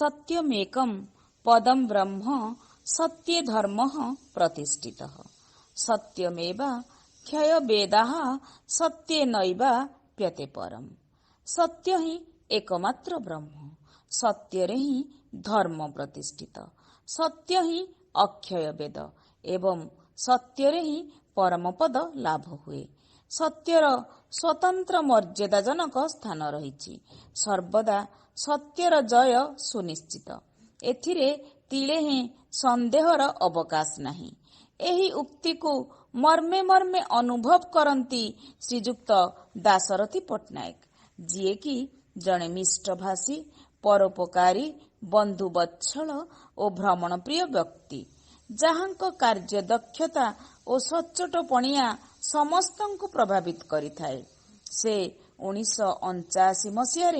सत्यमेकं पदं ब्रह्म सत्ये धर्मः प्रतिष्ठितः। सत्यमेव क्षयवेदाः सत्येनैवाप्यते परम्। सत्य ही एकमात्र ब्रह्म, सत्य ही धर्म प्रतिष्ठित, सत्य ही अक्षय वेद एवं सत्य ही परम पद लाभ हुए। सत्यर स्वतंत्र मर्यादाजनक स्थान रही। सर्वदा सत्यर जय सुनिश्चित। एथिरे तिले ही संदेहर अवकाश नहीं। एही उक्ति को मर्मे मर्मे अनुभव करती श्रीजुक्त दाशरथी पट्टनायक, जीए कि जड़े मिष्टभाषी, परोपकारी, बंधुवत्सल और भ्रमण प्रिय व्यक्ति, जहांक कार्य दक्षता और सच्चोटपणिया समस्तंकु प्रभावित करिथाए। से 1989 मसीह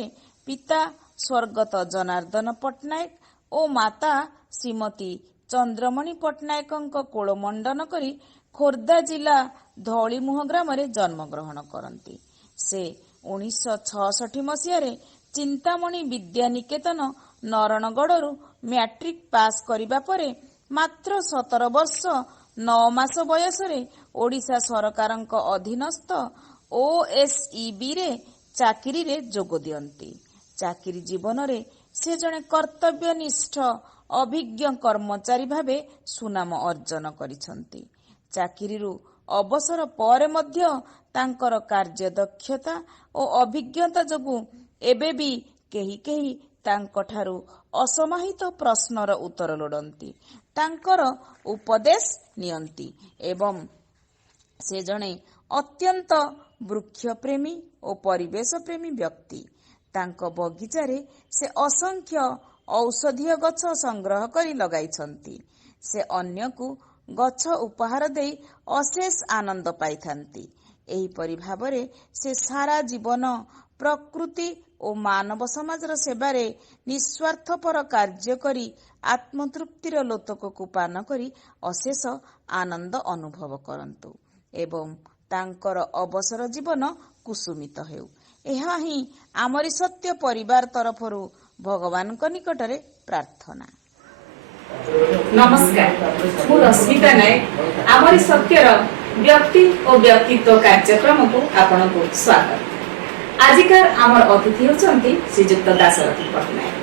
पिता स्वर्गत जनार्दन पट्टनायक और माता श्रीमती चंद्रमणि पट्टनायक कोलमंडन करी खोर्धा जिला धौलीमुह ग्राम जन्म ग्रहण करती। से 1966 मसीह चिंतामणि विद्यानिकेतन नरणगड़ू मैट्रिक पास करिबा परे मात्र 17 वर्ष 9 मास बयस ओडिशा सरकारक अधीनस्थ ओएसईबी रे चाकरी रे जोग दियंती। चाकरी जीवन रे से जने कर्तव्यनिष्ठ अभिज्ञ कर्मचारी भावे सुनाम अर्जन करिसंती। चाकरीरू अवसर पर मध्य तांकर कार्य दक्षता और अभिज्ञता जोगु एबे भी केही केही तांकठारू असमाहित प्रश्नर उत्तर लोड़ती, तांकर उपदेश नियंती एवं से जने अत्यंत वृक्ष प्रेमी और परिवेश प्रेमी व्यक्ति। तांक बगीचारे से असंख्य औषधीय गछ संग्रह करी लगाइछंती। से अन्य को गछ उपहार देई अशेष आनंद पाइथांती। एही परि भाबरे से सारा जीवन प्रकृति और मानव समाजर सेवारे निस्वार्थपर कार्य करी आत्मतृप्तिर लोतक को पान करी अशेष आनंद अनुभव करंतु एवं तांकर अवसर जीवन कुसुमित हेउ। एहा ही आमरी सत्य परिवार तरफरु भगवान निकटरे प्रार्थना। नमस्कार, मु रश्मिता नायक आमरी सत्यर व्यक्ति और व्यक्तित्व कार्यक्रम को आपन को स्वागत। आजिकार आमर अतिथि होचंती श्रीजुक्त दाशरथी पट्टनायक।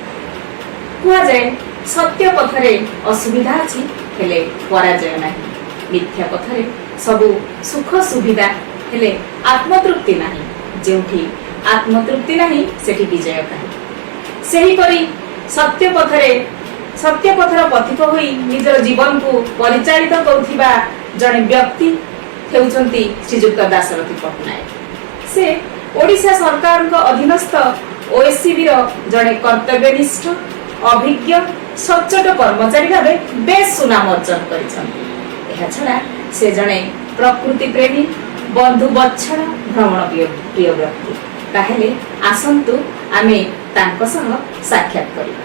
कुआ जाए सत्य पथरे असुविधा अछि हेले पराजय नाही, मिथ्या पथरे सबु सुख सुविधा हेले आत्मतृप्ति नाही। जेउठी आत्मतृप्ति नाही सेठी विजय काहे। सेही परि सत्य पथर पथिक होई निजर जीवन को परिचालित करुथिबा जने व्यक्ति हेउचंती श्रीजुक्त दाशरथी पट्टनायक। से ओडिशा सरकार अधीनस्थ ओएससीबी जड़े कर्तव्यनिष्ठ अभिज्ञ सच्चोट कर्मचारी भावे बेस सुनाम अर्जन कर। से जड़े प्रकृति प्रेमी बंधुवत्सल भ्रमण प्रिय व्यक्ति। ताहेले आसंतु आमे तांको सह साक्षात करिबा।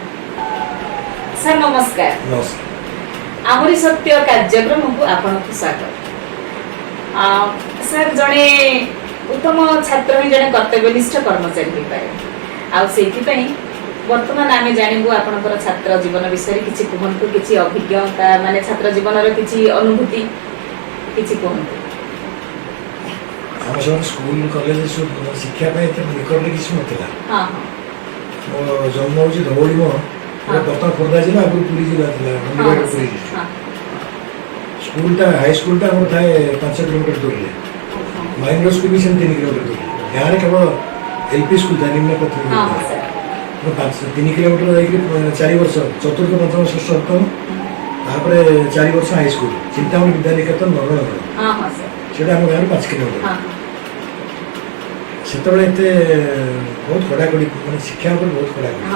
सर नमस्कार। आमरी सत्य कार्यक्रम को आपनको स्वागत। सर जड़े उत्तम छात्र ही जड़े कर्तव्यनिष्ठ कर्मचारी हो पाए आ वर्तमान आम जानू आपनकर छात्र जीवन विषय किसी कहतु, किसी अभिज्ञता माने छात्र जीवन किसी अनुभूति किसी कहतु। हम सब स्कूल कॉलेज शिक्षा निकट किसी ना। हाँ मो जन्म हूँ धौलीमुह, बर्तमान खोर्धा जिला आगुरी पुरी जिला पुरी। स्कूलटा हाई स्कूलटा आम थाए 5 किलोमीटर दूर। महिंद्र स्कूल भी 3 किलोमीटर दूर। गाँव केवल एलपी स्कूल था निम्न प्राथमिक। 3 किलोमीटर 4 वर्ष चतुर्थ पंचम षष्ठ सप्तम तापर 4 वर्ष हाई स्कूल चिंतामणि विद्यानिकेतन नरणगड़ से आम गाँव 5 किलोमीटर। से बहुत कड़ाकड़ी मैं शिक्षा बहुत कड़ाकड़ी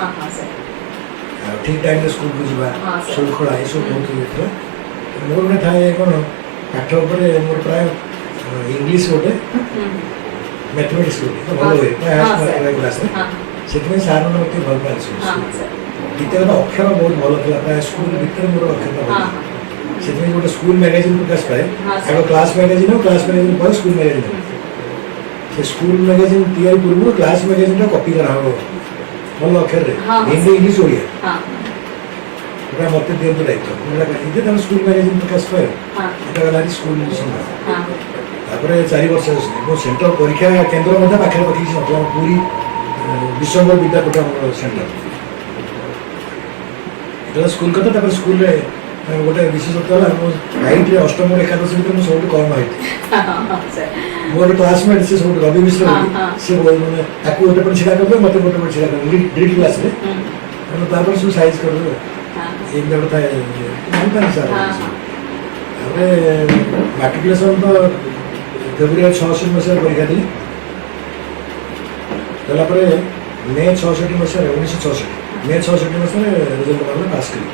ठीक टाइम स्कूल को जावा शृंखला ये सब बहुत होता। मोर गोटे थाए कौन पाठ मोर प्राय इंग्लीश गोटे मैथमेटिक्स भल हुए प्राय क्लास से सार मैंने भल पाए। द्वितीय कथा अक्षर बहुत भल था प्राय स्कूल भितर मोर अक्षर भल से गोटे स्कूल मैगजीन प्रकाश पाए। आगे क्लास मैगजीन पर स्कूल मैगजीन से स्कूल मैगजीन तैयारी पूर्व क्लास मैगजीन कॉपी करा ଭଲ ଅକ୍ଷରରେ ହଁ। ହିନ୍ଦୀ ଇଂଲିଶ ଓଡ଼ିଆ ହଁ ଏଇଟା ମୋତେ ଦିଅନ୍ତୁ ଦାୟିତ୍ୱ ଏମିତି ତାଙ୍କ ସ୍କୁଲ ମ୍ୟାଗାଜିନ୍ ପ୍ରକାଶ ପାଏ ହଁ ଏଇଟା ଗଲା ସ୍କୁଲ ସମ୍ବାଦ ହଁ ତାପରେ 4 ବର୍ଷ ମୋ ସେଣ୍ଟର ପରୀକ୍ଷା କେନ୍ଦ୍ର ମଧ୍ୟ ପାଖରେ ରଖିଛି ନଥିଲା ପୁରୀ ବିଶ୍ୱଙ୍କର ବିଦ୍ୟାପୀଠ ଆମର ସେଣ୍ଟର এটা ସ୍କୁଲ କଥା ତାପରେ ସ୍କୁଲରେ ଗୋଟେ ବିଶେଷତ୍ୱ ହେଲା ମୋ ହାଇଟ୍ରେ ଅଷ୍ଟମ ଏକାଦଶ ଭିତରେ ମୁଁ ସବୁଠୁ କମ୍ ହାଇଟ୍ ସାର୍ ମୋର କ୍ଲାସମେଟ୍ ସେ ସବୁଠୁ ରବି ମିଶ୍ର ବୋଲି ହଁ। ସେ ମାନେ ତାକୁ ଗୋଟେ ପଟେ ଛିଡ଼ା କରିଦେବେ ମୋତେ ଗୋଟେ ପଟେ ଛିଡ଼ା କରିଦେବେ ଡ୍ରିଲ୍ କ୍ଲାସରେ ତାପରେ ସବୁ ସାଇଜ୍ କରିଦେବେ ଏମିତି ଗୋଟେ ଥାଏ ଜାଣିପାରେ ସାର୍ ତାପରେ ମାଟ୍ରିକୁଲେସନ୍ ତ ଫେବୃଆରୀ 66 ମସିହାରେ ପରୀକ୍ଷା ଦେଲି ଦେଲା ପରେ ମେ 66 ମସିହାରେ 1966 ମେ 66 ମସିହାରେ ରେଜଲ୍ଟ ବାହାରିଲା ପାସ୍ କଲି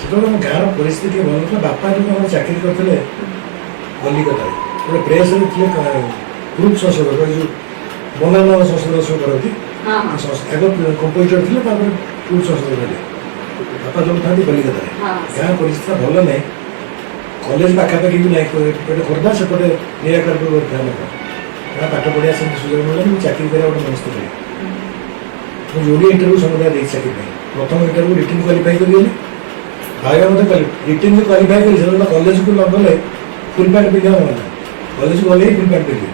ସେତେବେଳେ ଆମ ଗାଁର ପରିସ୍ଥିତି ଭଲ ନଥିଲା ବାପା ଯେଉଁ ଆମର ଚାକିରି କରିଥିଲେ କଲିକତାରେ ଗୋଟେ ପ୍ରେସ୍ରେ ଥିଲେ ଗ୍ରୁପ୍ ସଂଶୋଧକ ଏ ଯେଉଁ ବନାନ ସଂଶୋଧନ ସବୁ କରନ୍ତି ଆଗ କମ୍ପୋଜିଟର ଥିଲେ ତାପରେ ଗ୍ରୁପ୍ ସଂଶୋଧକ ହେଲେ ବାପା ଯେଉଁ ଥାନ୍ତି କଲିକତାରେ ଗାଁ ପରିସ୍ଥିତି ଭଲ ନାହିଁ କଲେଜ ପାଖାପାଖି ବି ନାହିଁ ଏପଟେ ଖୋର୍ଦ୍ଧା ସେପଟେ ନିରାକରପୁର କରିଥିଲା ଲୋକ ଗାଁ ପାଠ ପଢ଼ିବା ସେମିତି ସୁଯୋଗ ମିଳିଲା ମୁଁ ଚାକିରି କରିବା ଗୋଟେ ମନସ୍ଥ କଲି ମୁଁ ଯୋଡ଼ିଏ ଇଣ୍ଟରଭ୍ୟୁ ସମୁଦାୟ ଦେଇଛି ଚାକିରି ପାଇଁ ପ୍ରଥମ ଇଣ୍ଟରଭ୍ୟୁ ରିଟିନ୍ କ୍ୱାଲିଫାଇ କରିଗଲି ଭାଇଆ ମୋତେ କଲି ରିଟିନ୍ କ୍ୱାଲିଫାଇ କରି ସେତେବେଳେ କଲେଜକୁ ନ ଗଲେ ଫୁଲ୍ ପ୍ୟାଣ୍ଟ ପିନ୍ଧିବା ମନା କଲେଜକୁ ଗଲେ ହିଁ ଫୁଲ୍ ପ୍ୟାଣ୍ଟ ପିନ୍ଧିବି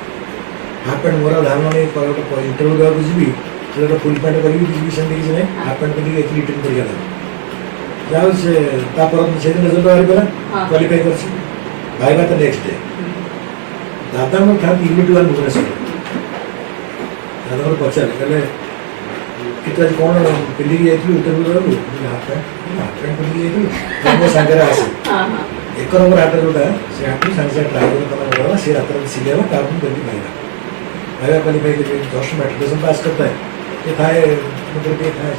ହାଫ୍ ପ୍ୟାଣ୍ଟ ମୋର ଧାରଣ ନେଇ ଗୋଟେ ଇଣ୍ଟରଭ୍ୟୁ ଦେବାକୁ ଯିବି ସେଟା ଗୋଟେ ଫୁଲ୍ ପ୍ୟାଣ୍ଟ କରିବି ଯିବି ସେମିତି କିଛି ନାହିଁ ହାଫ୍ ପ୍ୟାଣ୍ଟ ପିନ୍ଧିକି ଏଠି ରିଟିନ୍ ପରୀକ୍ଷା ଦେବି ଯାହା ହଉ ସେ ତାପର ସେଦିନ ରେଜଲ୍ଟ ବାହାରିଗଲା କ୍ୱାଲିଫାଇ କରିଛି ଭାଇବା ତ ନେକ୍ସଟ ଡେ ଦାଦାଙ୍କର ଥାନ୍ତି ୟୁନିଟ୍ 1 ଭୁବନେଶ୍ୱରରେ ଦାଦାଙ୍କର ପଚାରିଲେ କହିଲେ କି ତୁ ଆଜି କ'ଣ ପିନ୍ଧିକି ଯାଇଥିଲୁ ଇଣ୍ଟରଭ୍ୟୁ ଦେବାକୁ ହାଫ୍ ପ୍ୟାଣ୍ଟ ପିନ୍ଧିକି ଯାଇଥିଲୁ ମୋ ସାଙ୍ଗରେ ଆସେ 1 ନମ୍ବର ହାଟ ଯେଉଁଟା ସେ ହାଟରୁ ସାଙ୍ଗେ ସାଙ୍ଗେ ଡ୍ରାଇଭର କାମ ଗଲା ସେ ରାତିରେ ସିଲେଇବା ତାପରେ କେମିତି ଭାଇବା ଭାଇବା କ୍ୱାଲିଫାଇ କରି ଜଷ୍ଟ ମାଟ୍ରିକୁଲେସନ୍ ପାସ୍ କରିଥାଏ ଟିକେ ଥାଏ ମୋତେ ଟିକେ ଥାଏ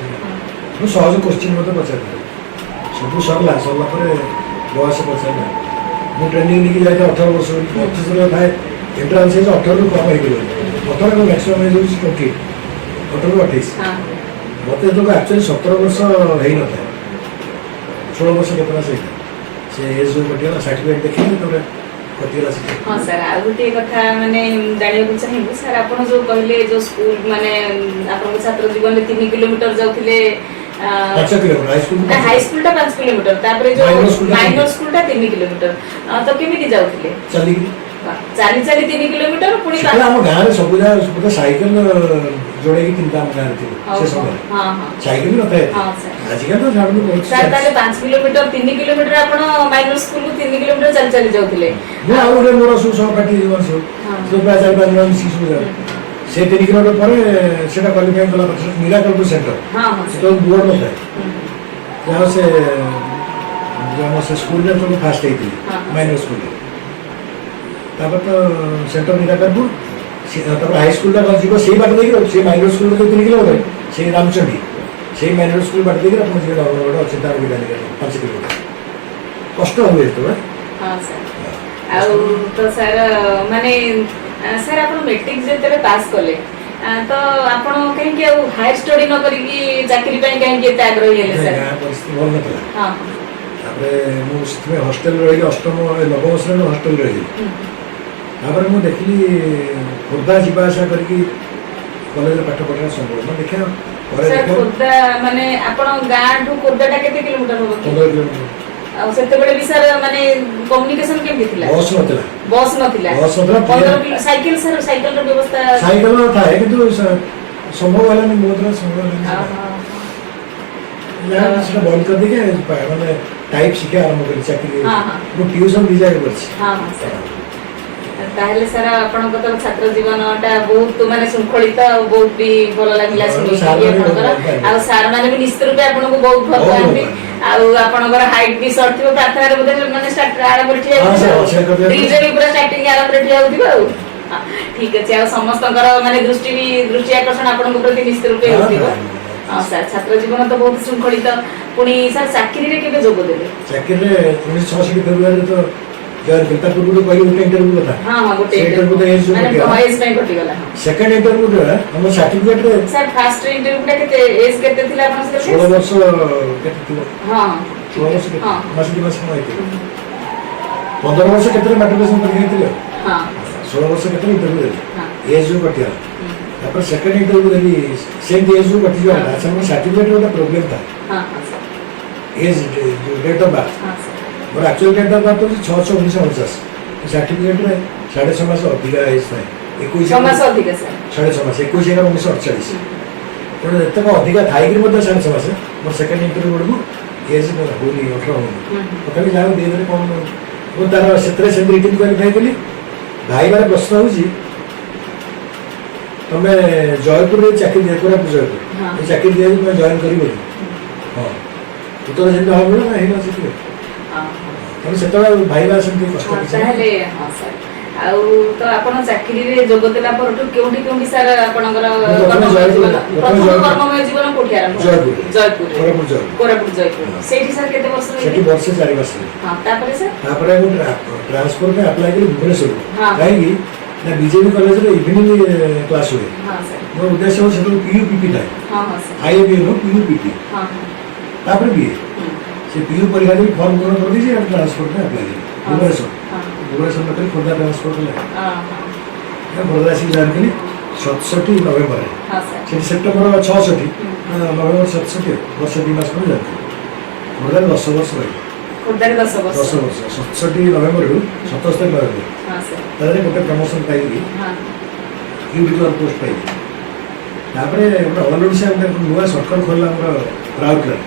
ମୁଁ ସହଜ କୋଶ୍ଚିନ୍ ମୋତେ ପଚାରିଥାଏ ସବୁ ସରିଲା ପରେ ବୟସ ପଚାରିଲା ମୁଁ ଟ୍ରେନିଂ ନେଇକି ଯାଇଥାଏ 18 ବର୍ଷ 25 ଥାଏ ଏଣ୍ଟ୍ରାନ୍ସ ହେଇଛି 18ରୁ କମ୍ ହେଇଗଲି 18 ମ୍ୟାକ୍ସିମମ୍ ହେଇଯାଉଛି 20 18ରୁ 28 ମୋତେ ଯେତେବେଳେ ଆକ୍ଚୁଆଲି 17 ବର୍ଷ ହେଇନଥାଏ 16 ବର୍ଷ କେତେ ମାସ ହେଇଥାଏ ସେ ଏଜ୍ ଯେଉଁ କଟିଗଲା ସାର୍ଟିଫିକେଟ୍ ଦେଖିଲି ତାପରେ କଟିଗଲା ସେଠି ହଁ ସାର୍ ଆଉ ଗୋଟିଏ କଥା ମାନେ ଜାଣିବାକୁ ଚାହିଁବୁ ସାର୍ ଆପଣ ଯୋଉ କହିଲେ ଯୋଉ ସ୍କୁଲ ମାନେ ଆପଣଙ୍କ ଛାତ୍ର ଜୀବନରେ 3 କିଲୋମିଟର ଯାଉଥିଲେ 5 କିଲୋମିଟର ହାଇସ୍କୁଲ ଟା 5 କିଲୋମିଟର ତାପରେ ଯୋଉ ମାଇନର ସ୍କୁଲ ଟା 3 କିଲୋମିଟର ତ କେମିତି ଯାଉଥିଲେ ଚାଲିକି ଚାଲି 3 କିଲୋମିଟର ପୁଣି ଆମ ଗାଁରେ ସବୁ ଜାଗା ସାଇକେଲ ଯୋଡ଼େଇକି ତିନିଟା ଆମ ଗାଁରେ ଥିଲେ ସେ ସମୟରେ ସାଇକେଲ ନଥାଏ ଆଜିକାଲି ତ ଛାଡ଼ନ୍ତୁ ବହୁତ ସାର୍ ତାହେଲେ 5 କିଲୋମିଟର 3 କିଲୋମିଟର ଆପଣ ମାଇନର ସ୍କୁଲକୁ 3 କିଲୋମିଟର ଚାଲି ଯାଉଥିଲେ ମୁଁ ଆଉ ଗୋଟେ ମୋର ସବୁ ସହପାଠୀ ଜୀବନ ସବୁ ପ୍ରାୟ 4-5 ଜଣ ମିଶିକି ସବୁ ଯାଉ ସେ 3 କିଲୋମିଟର ପରେ ସେଟା କ୍ୱାଲିଫାଇ କଲା ପରେ ନିରାକରପୁର ସେଣ୍ଟର ସେତେବେଳେ ବୋର୍ଡ ନଥାଏ ଯାହା ସେ ସ୍କୁଲରେ ସବୁ ଫାଷ୍ଟ ହେଇଥିଲି ମାଇନର ସ୍କୁଲରେ ତାପରେ ତ ସେଣ୍ଟର ନିରାକରପୁର ତାପରେ ହାଇସ୍କୁଲଟା ଯିବ ସେଇ ବାଟ ଦେଇକି ସେ ମାଇନର ସ୍କୁଲରେ ଯେଉଁ 3 କିଲୋମିଟର ସେଇ ରାମଚଣ୍ଡୀ ସେଇ ମାଇନର ସ୍କୁଲ ବାଟ ଦେଇକି ଆପଣ ଯିବେ ଧର୍ମଗଡ଼ ଅଛି ତାର ବିଧାନିକା 5 କିଲୋମିଟର କଷ୍ଟ ହୁଏ ଯେତେବେଳେ ଆଉ ତ ସାର୍ ମାନେ ସାର୍ ଆପଣ ମେଟ୍ରିକ ଯେତେବେଳେ ପାସ୍ କଲେ ତ ଆପଣ କାହିଁକି ଆଉ ହାୟର ଷ୍ଟଡି ନ କରିକି ଚାକିରି ପାଇଁ କାହିଁକି ଏତେ ଆଗ୍ରହୀ ହେଲେ ସାର୍ ଗାଁ ପରିସ୍ଥିତି ଭଲ ନଥିଲା ତାପରେ ମୁଁ ସେଥିପାଇଁ ହଷ୍ଟେଲରେ ରହିଲି ନବମ ଶ୍ରେଣୀରୁ ହଷ୍ଟେଲରେ ରହିଲି ତାପରେ ମୁଁ ଦେଖିଲି ଖୋର୍ଦ୍ଧା ଯିବା ଆସିବା କରିକି କଲେଜରେ ପାଠ ପଢ଼ିବା ସମ୍ଭବ ମୁଁ ଦେଖିବା ଖୋର୍ଦ୍ଧା ମାନେ ଆପଣ ଗାଁଠୁ ଖୋର୍ଦ୍ଧାଟା କେତେ କିଲୋମିଟର ହବ 15 କିଲୋମିଟର ଆଉ ସେତେବେଳେ ବି ସାର୍ ମାନେ କମ୍ୟୁନିକେସନ କେମିତି ଥିଲା ବସ୍ ନଥିଲା 15 ସାଇକେଲ ସାର୍ ସାଇକେଲର ବ୍ୟବସ୍ଥା ସାଇକେଲ ଥାଏ କିନ୍ତୁ ସମ୍ଭବ ହେଲାନି ମୋ ଦ୍ୱାରା ସମ୍ଭବ ହେଲାନି ସେଟା ବନ୍ଦ କରିଦେଇକି ମାନେ ଟାଇପ୍ ଶିଖିବା ଆରମ୍ଭ କଲି ଚାକିରି ମୁଁ ଟ୍ୟୁସନ୍ ଦି ଜାଗାରେ କରିଛି ତାହେଲେ ସାର୍ ଆପଣଙ୍କ ତ ଛାତ୍ର ଜୀବନଟା ବହୁତ ମାନେ ଶୃଙ୍ଖଳିତ ଆଉ ବହୁତ ବି ଭଲ ଲାଗିଲା ଶୁଣିକି ଆପଣଙ୍କର ଆଉ ସାର୍ ମାନେ ବି ନିଶ୍ଚିତ ରୂପେ ଆପଣଙ୍କୁ ବହୁତ ଭଲ ପାଆନ୍ତି ଆଉ ଆପଣଙ୍କର ହାଇଟ୍ ବି ସର୍ଟ ଥିବ ପ୍ରାର୍ଥନାରେ ବୋଧେ ମାନେ ଆରମ୍ଭରେ ଠିଆ ହେଇଥିବ ପୁରା ଷ୍ଟାର୍ଟିଂ ଆରମ୍ଭରେ ଠିଆ ହଉଥିବ ଆଉ ଠିକ ଅଛି ଆଉ ସମସ୍ତଙ୍କର ମାନେ ଦୃଷ୍ଟି ଆକର୍ଷଣ ଆପଣଙ୍କ ପ୍ରତି ନିଶ୍ଚିତ ରୂପେ ହେଉଥିବ ହଁ ସାର୍ ଛାତ୍ର ଜୀବନ ତ ବହୁତ ଶୃଙ୍ଖଳିତ ପୁଣି ସାର୍ ଚାକିରିରେ କେବେ ଯୋଗ ଦେଲେ ଚାକିରିରେ 1966 ଫେବୃଆରୀରେ ତ ତା ପୂର୍ବରୁ କହିଲି ଗୋଟେ ଇଣ୍ଟରଭ୍ୟୁ କଥା ଗୋଟେ ଇଣ୍ଟରଭ୍ୟୁ ତ ଏଜ୍ ପାଇଁ କଟିଗଲା ସେକେଣ୍ଡ ଇଣ୍ଟରଭ୍ୟୁଟା ଆମ ସାର୍ଟିଫିକେଟରେ ସାର୍ ଫାର୍ଷ୍ଟ ଇଣ୍ଟରଭ୍ୟୁଟା କେତେ ଏଜ୍ କେତେ ଥିଲା ଆପଣଙ୍କର 16 ବର୍ଷ କେତେ ଥିବ 16 ବର୍ଷ କେତେ ମାସ 2 ମାସ କଣ ହେଇଥିବ 15 ବର୍ଷ କେତେ ମାଟ୍ରିକୁଲେସନ୍ ପରୀକ୍ଷା ହେଇଥିଲେ 16 ବର୍ଷ କେତେ ଇଣ୍ଟରଭ୍ୟୁ ଦେଲେ ଏଜ୍ କଟିଗଲା तापर सेकंड इंटरव्यू देली सेम एज को कटि गला अच्छा मोर सर्टिफिकेट वाला प्रॉब्लम था हां हां sir as date of birth हां सर मोर actual date of birth 6/1949 certificate रे 6.5 मास अधिक एज था 21 समास अधिक सर 6.5 मास 21/1948 तेणु एतक अधिक थाई कि 6.5 मास मोर सेकंड इंटरव्यू बेलू एज होनी 18 होनी तथापि जहाँ दे कौन ମୁଁ ତାର ସେଥିରେ ସେମିତି ରିଟିନ୍ କରି ଖାଇଥିଲି ଭାଇବାର ପ୍ରଶ୍ନ ହେଉଛି ତମେ ଜୟପୁରରେ ଚାକିରି କୋରାପୁଟ ଜୟପୁର ଚାକିରି ଦିଆଯାଉଛି ତମେ ଜଏନ୍ କରିବ କି ହଁ ଉତ୍ତର ଯେମିତି ହବ ନା ହେଇନଥିବ ତମେ ସେତେବେଳେ ଭାଇବାର ସେମିତି କଷ୍ଟ ତାହେଲେ ହଁ ସାର୍ ଆଉ ତ ଆପଣ ଚାକିରିରେ ଯୋଗ ଦେଲା ପରଠୁ କେଉଁଠି ସାର୍ ଆପଣଙ୍କର କର୍ମମୟ ଜୀବନ କୋଉଠି ଆରମ୍ଭ ଜୟପୁର କୋରାପୁଟ ଜୟପୁର ସେଇଠି ସାର୍ କେତେ ବର୍ଷ ରହିଲେ ସେଠି ବର୍ଷେ 4 ମାସ ହଁ ତାପରେ ସାର୍ ତାପରେ ମୁଁ ଟ୍ରାନ୍ସଫର ପାଇଁ ଆପ୍ଲାଏ କଲି ଭୁବନେଶ୍ୱର କାହିଁକି ନା ବିଜେପି କଲେଜରେ ଇଭିନିଂ କ୍ଲାସ୍ ହୁଏ ମୋର ଉଦ୍ଦେଶ୍ୟ ହେଉଛି ସେତେବେଳେ PUPP ଥାଏ IAB ନୁହଁ PUPP ତାପରେ BA ସେ PU ପରୀକ୍ଷା ଦେଇ ଫର୍ମ ପୂରଣ କରିଦେଇଛି ଆଉ ଟ୍ରାନ୍ସଫର ପାଇଁ ଆପ୍ଲାଏ କଲି ଭୁବନେଶ୍ୱର କରି ଖୋର୍ଦ୍ଧା ଟ୍ରାନ୍ସଫର କଲେ ଖୋର୍ଦ୍ଧା ଆସିକି ଜଏନ୍ କଲି 67 ନଭେମ୍ବରରେ ସେଠି ସେପ୍ଟେମ୍ବର 66 ନଭେମ୍ବର 67 ବର୍ଷ 2 ମାସ ପରେ ଜଏନ୍ କଲି ଖୋର୍ଦ୍ଧାରେ 10 ବର୍ଷ ରହିଲି ଖୋର୍ଦ୍ଧାରେ 10 ବର୍ଷ 67 ନଭେମ୍ବରରୁ 77 ନଭେମ୍ବର ତାପରେ ଗୋଟେ ପ୍ରମୋସନ ପାଇଲି ୟୁଡିକ୍ଲର ପୋଷ୍ଟ ପାଇଲି ତାପରେ ଗୋଟେ ଅଲ୍ ଓଡ଼ିଶା ଗୋଟେ ନୂଆ ସର୍କଲ ଖୋଲିଲା ଆମର ରାଉରକେଲା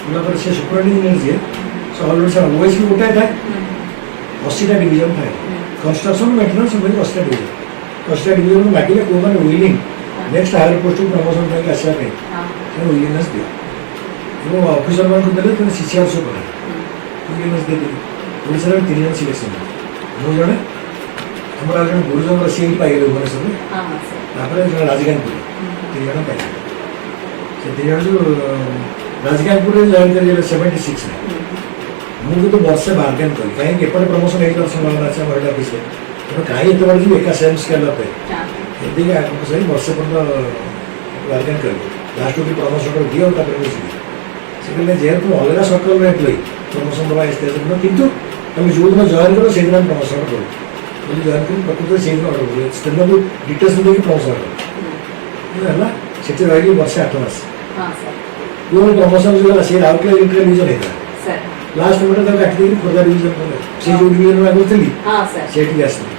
ଖୋଲିଲା ପରେ ସେ ସୁପରିନଟେଣ୍ଡେଣ୍ଟ ଯିଏ ସେ ଅଲ୍ ଓଡ଼ିଶା ଓଏସି ଗୋଟାଏ ଥାଏ 80ଟା डिवीजन था कंस्ट्रक्शन मेंटेनेंस में 80टा डिवीजन 80टा डिवीजन में बाकी को माने willing next higher post promotion ପାଇଁ ଆସିବା ପାଇଁ ସେ ୱିଲିଂନେସ୍ ଦିଅ ଏବଂ ଅଫିସର ମାନଙ୍କୁ ଦେଲେ ତେଣୁ CCR ସହ ପଡ଼େ ୱିଲିଂନେସ୍ ଦେଇଦେଲି ଓଡ଼ିଶାରେ 3 ଜଣ ସିଲେକ୍ସନ ମୁଁ ଜଣେ ଆମର ଜଣେ ଗୁରୁଜନର ସିଟ୍ ପାଇଗଲେ ଭୁବନେଶ୍ୱରରେ ତାପରେ ଜଣେ ରାଜଗାଙ୍ଗପୁର 3 ଜଣ ପାଇଗଲେ ସେ 3 ଜଣ ରାଜଗାଙ୍ଗପୁରରେ ଜଏନ୍ କରିଗଲେ 76 ରେ ମୁଁ କିନ୍ତୁ ବର୍ଷେ ବାର୍ଗେନ୍ କଲି କାହିଁକି ଏପଟେ ପ୍ରମୋସନ ହେଇଯିବାର ସମ୍ଭାବନା ଅଛି ଆମ ହେଡ୍ ଅଫିସରେ ତେଣୁ କାହିଁ ଏତେ ବାଟ ଯିବି ଏକା ସେମ୍ ସ୍କେଲ୍ ଅପ୍ ଏତିକି ଆଗକୁ ସାରି ବର୍ଷେ ପର୍ଯ୍ୟନ୍ତ ବାର୍ଗେନ୍ କଲି ଲାଷ୍ଟ ବି ପ୍ରମୋସନ ଦିଅ ଆଉ ତାପରେ ମୁଁ ଯିବି ସେ କହିଲେ ଯେହେତୁ ଅଲଗା ସର୍କଲର ଏମ୍ପ୍ଲୟି ପ୍ରମୋସନ ଦେବା ଏସ୍ତେ କିନ୍ତୁ ତମେ ଯେଉଁଦିନ ଜଏନ୍ କର ସେଇଦିନ ଆମେ ପ୍ରମୋସନ କରୁ ବୋଲି ଜଏନ୍ କରି ପ୍ରକୃତରେ ସେଇଦିନ ଅର୍ଡର କରୁ ସେଦିନକୁ ଡିଟେଲ୍ସ ଦେଇକି ପ୍ରମୋସନ କରୁ ହେଲା ସେଠି ରହିଲି ବର୍ଷେ 8 ମାସ ପୁଣି ପ୍ରମୋସନ ଯୋଉ ସେ ରାଉରକେଲା ଇଲେକ୍ଟ୍ରିକାଲ ଡିଭିଜନ ହେଇଥିଲା लास्ट मोटे तक काटी देली खोर्धा डिवीजन को से जो डिवीजन में आगो थली हां सर सेठी आसली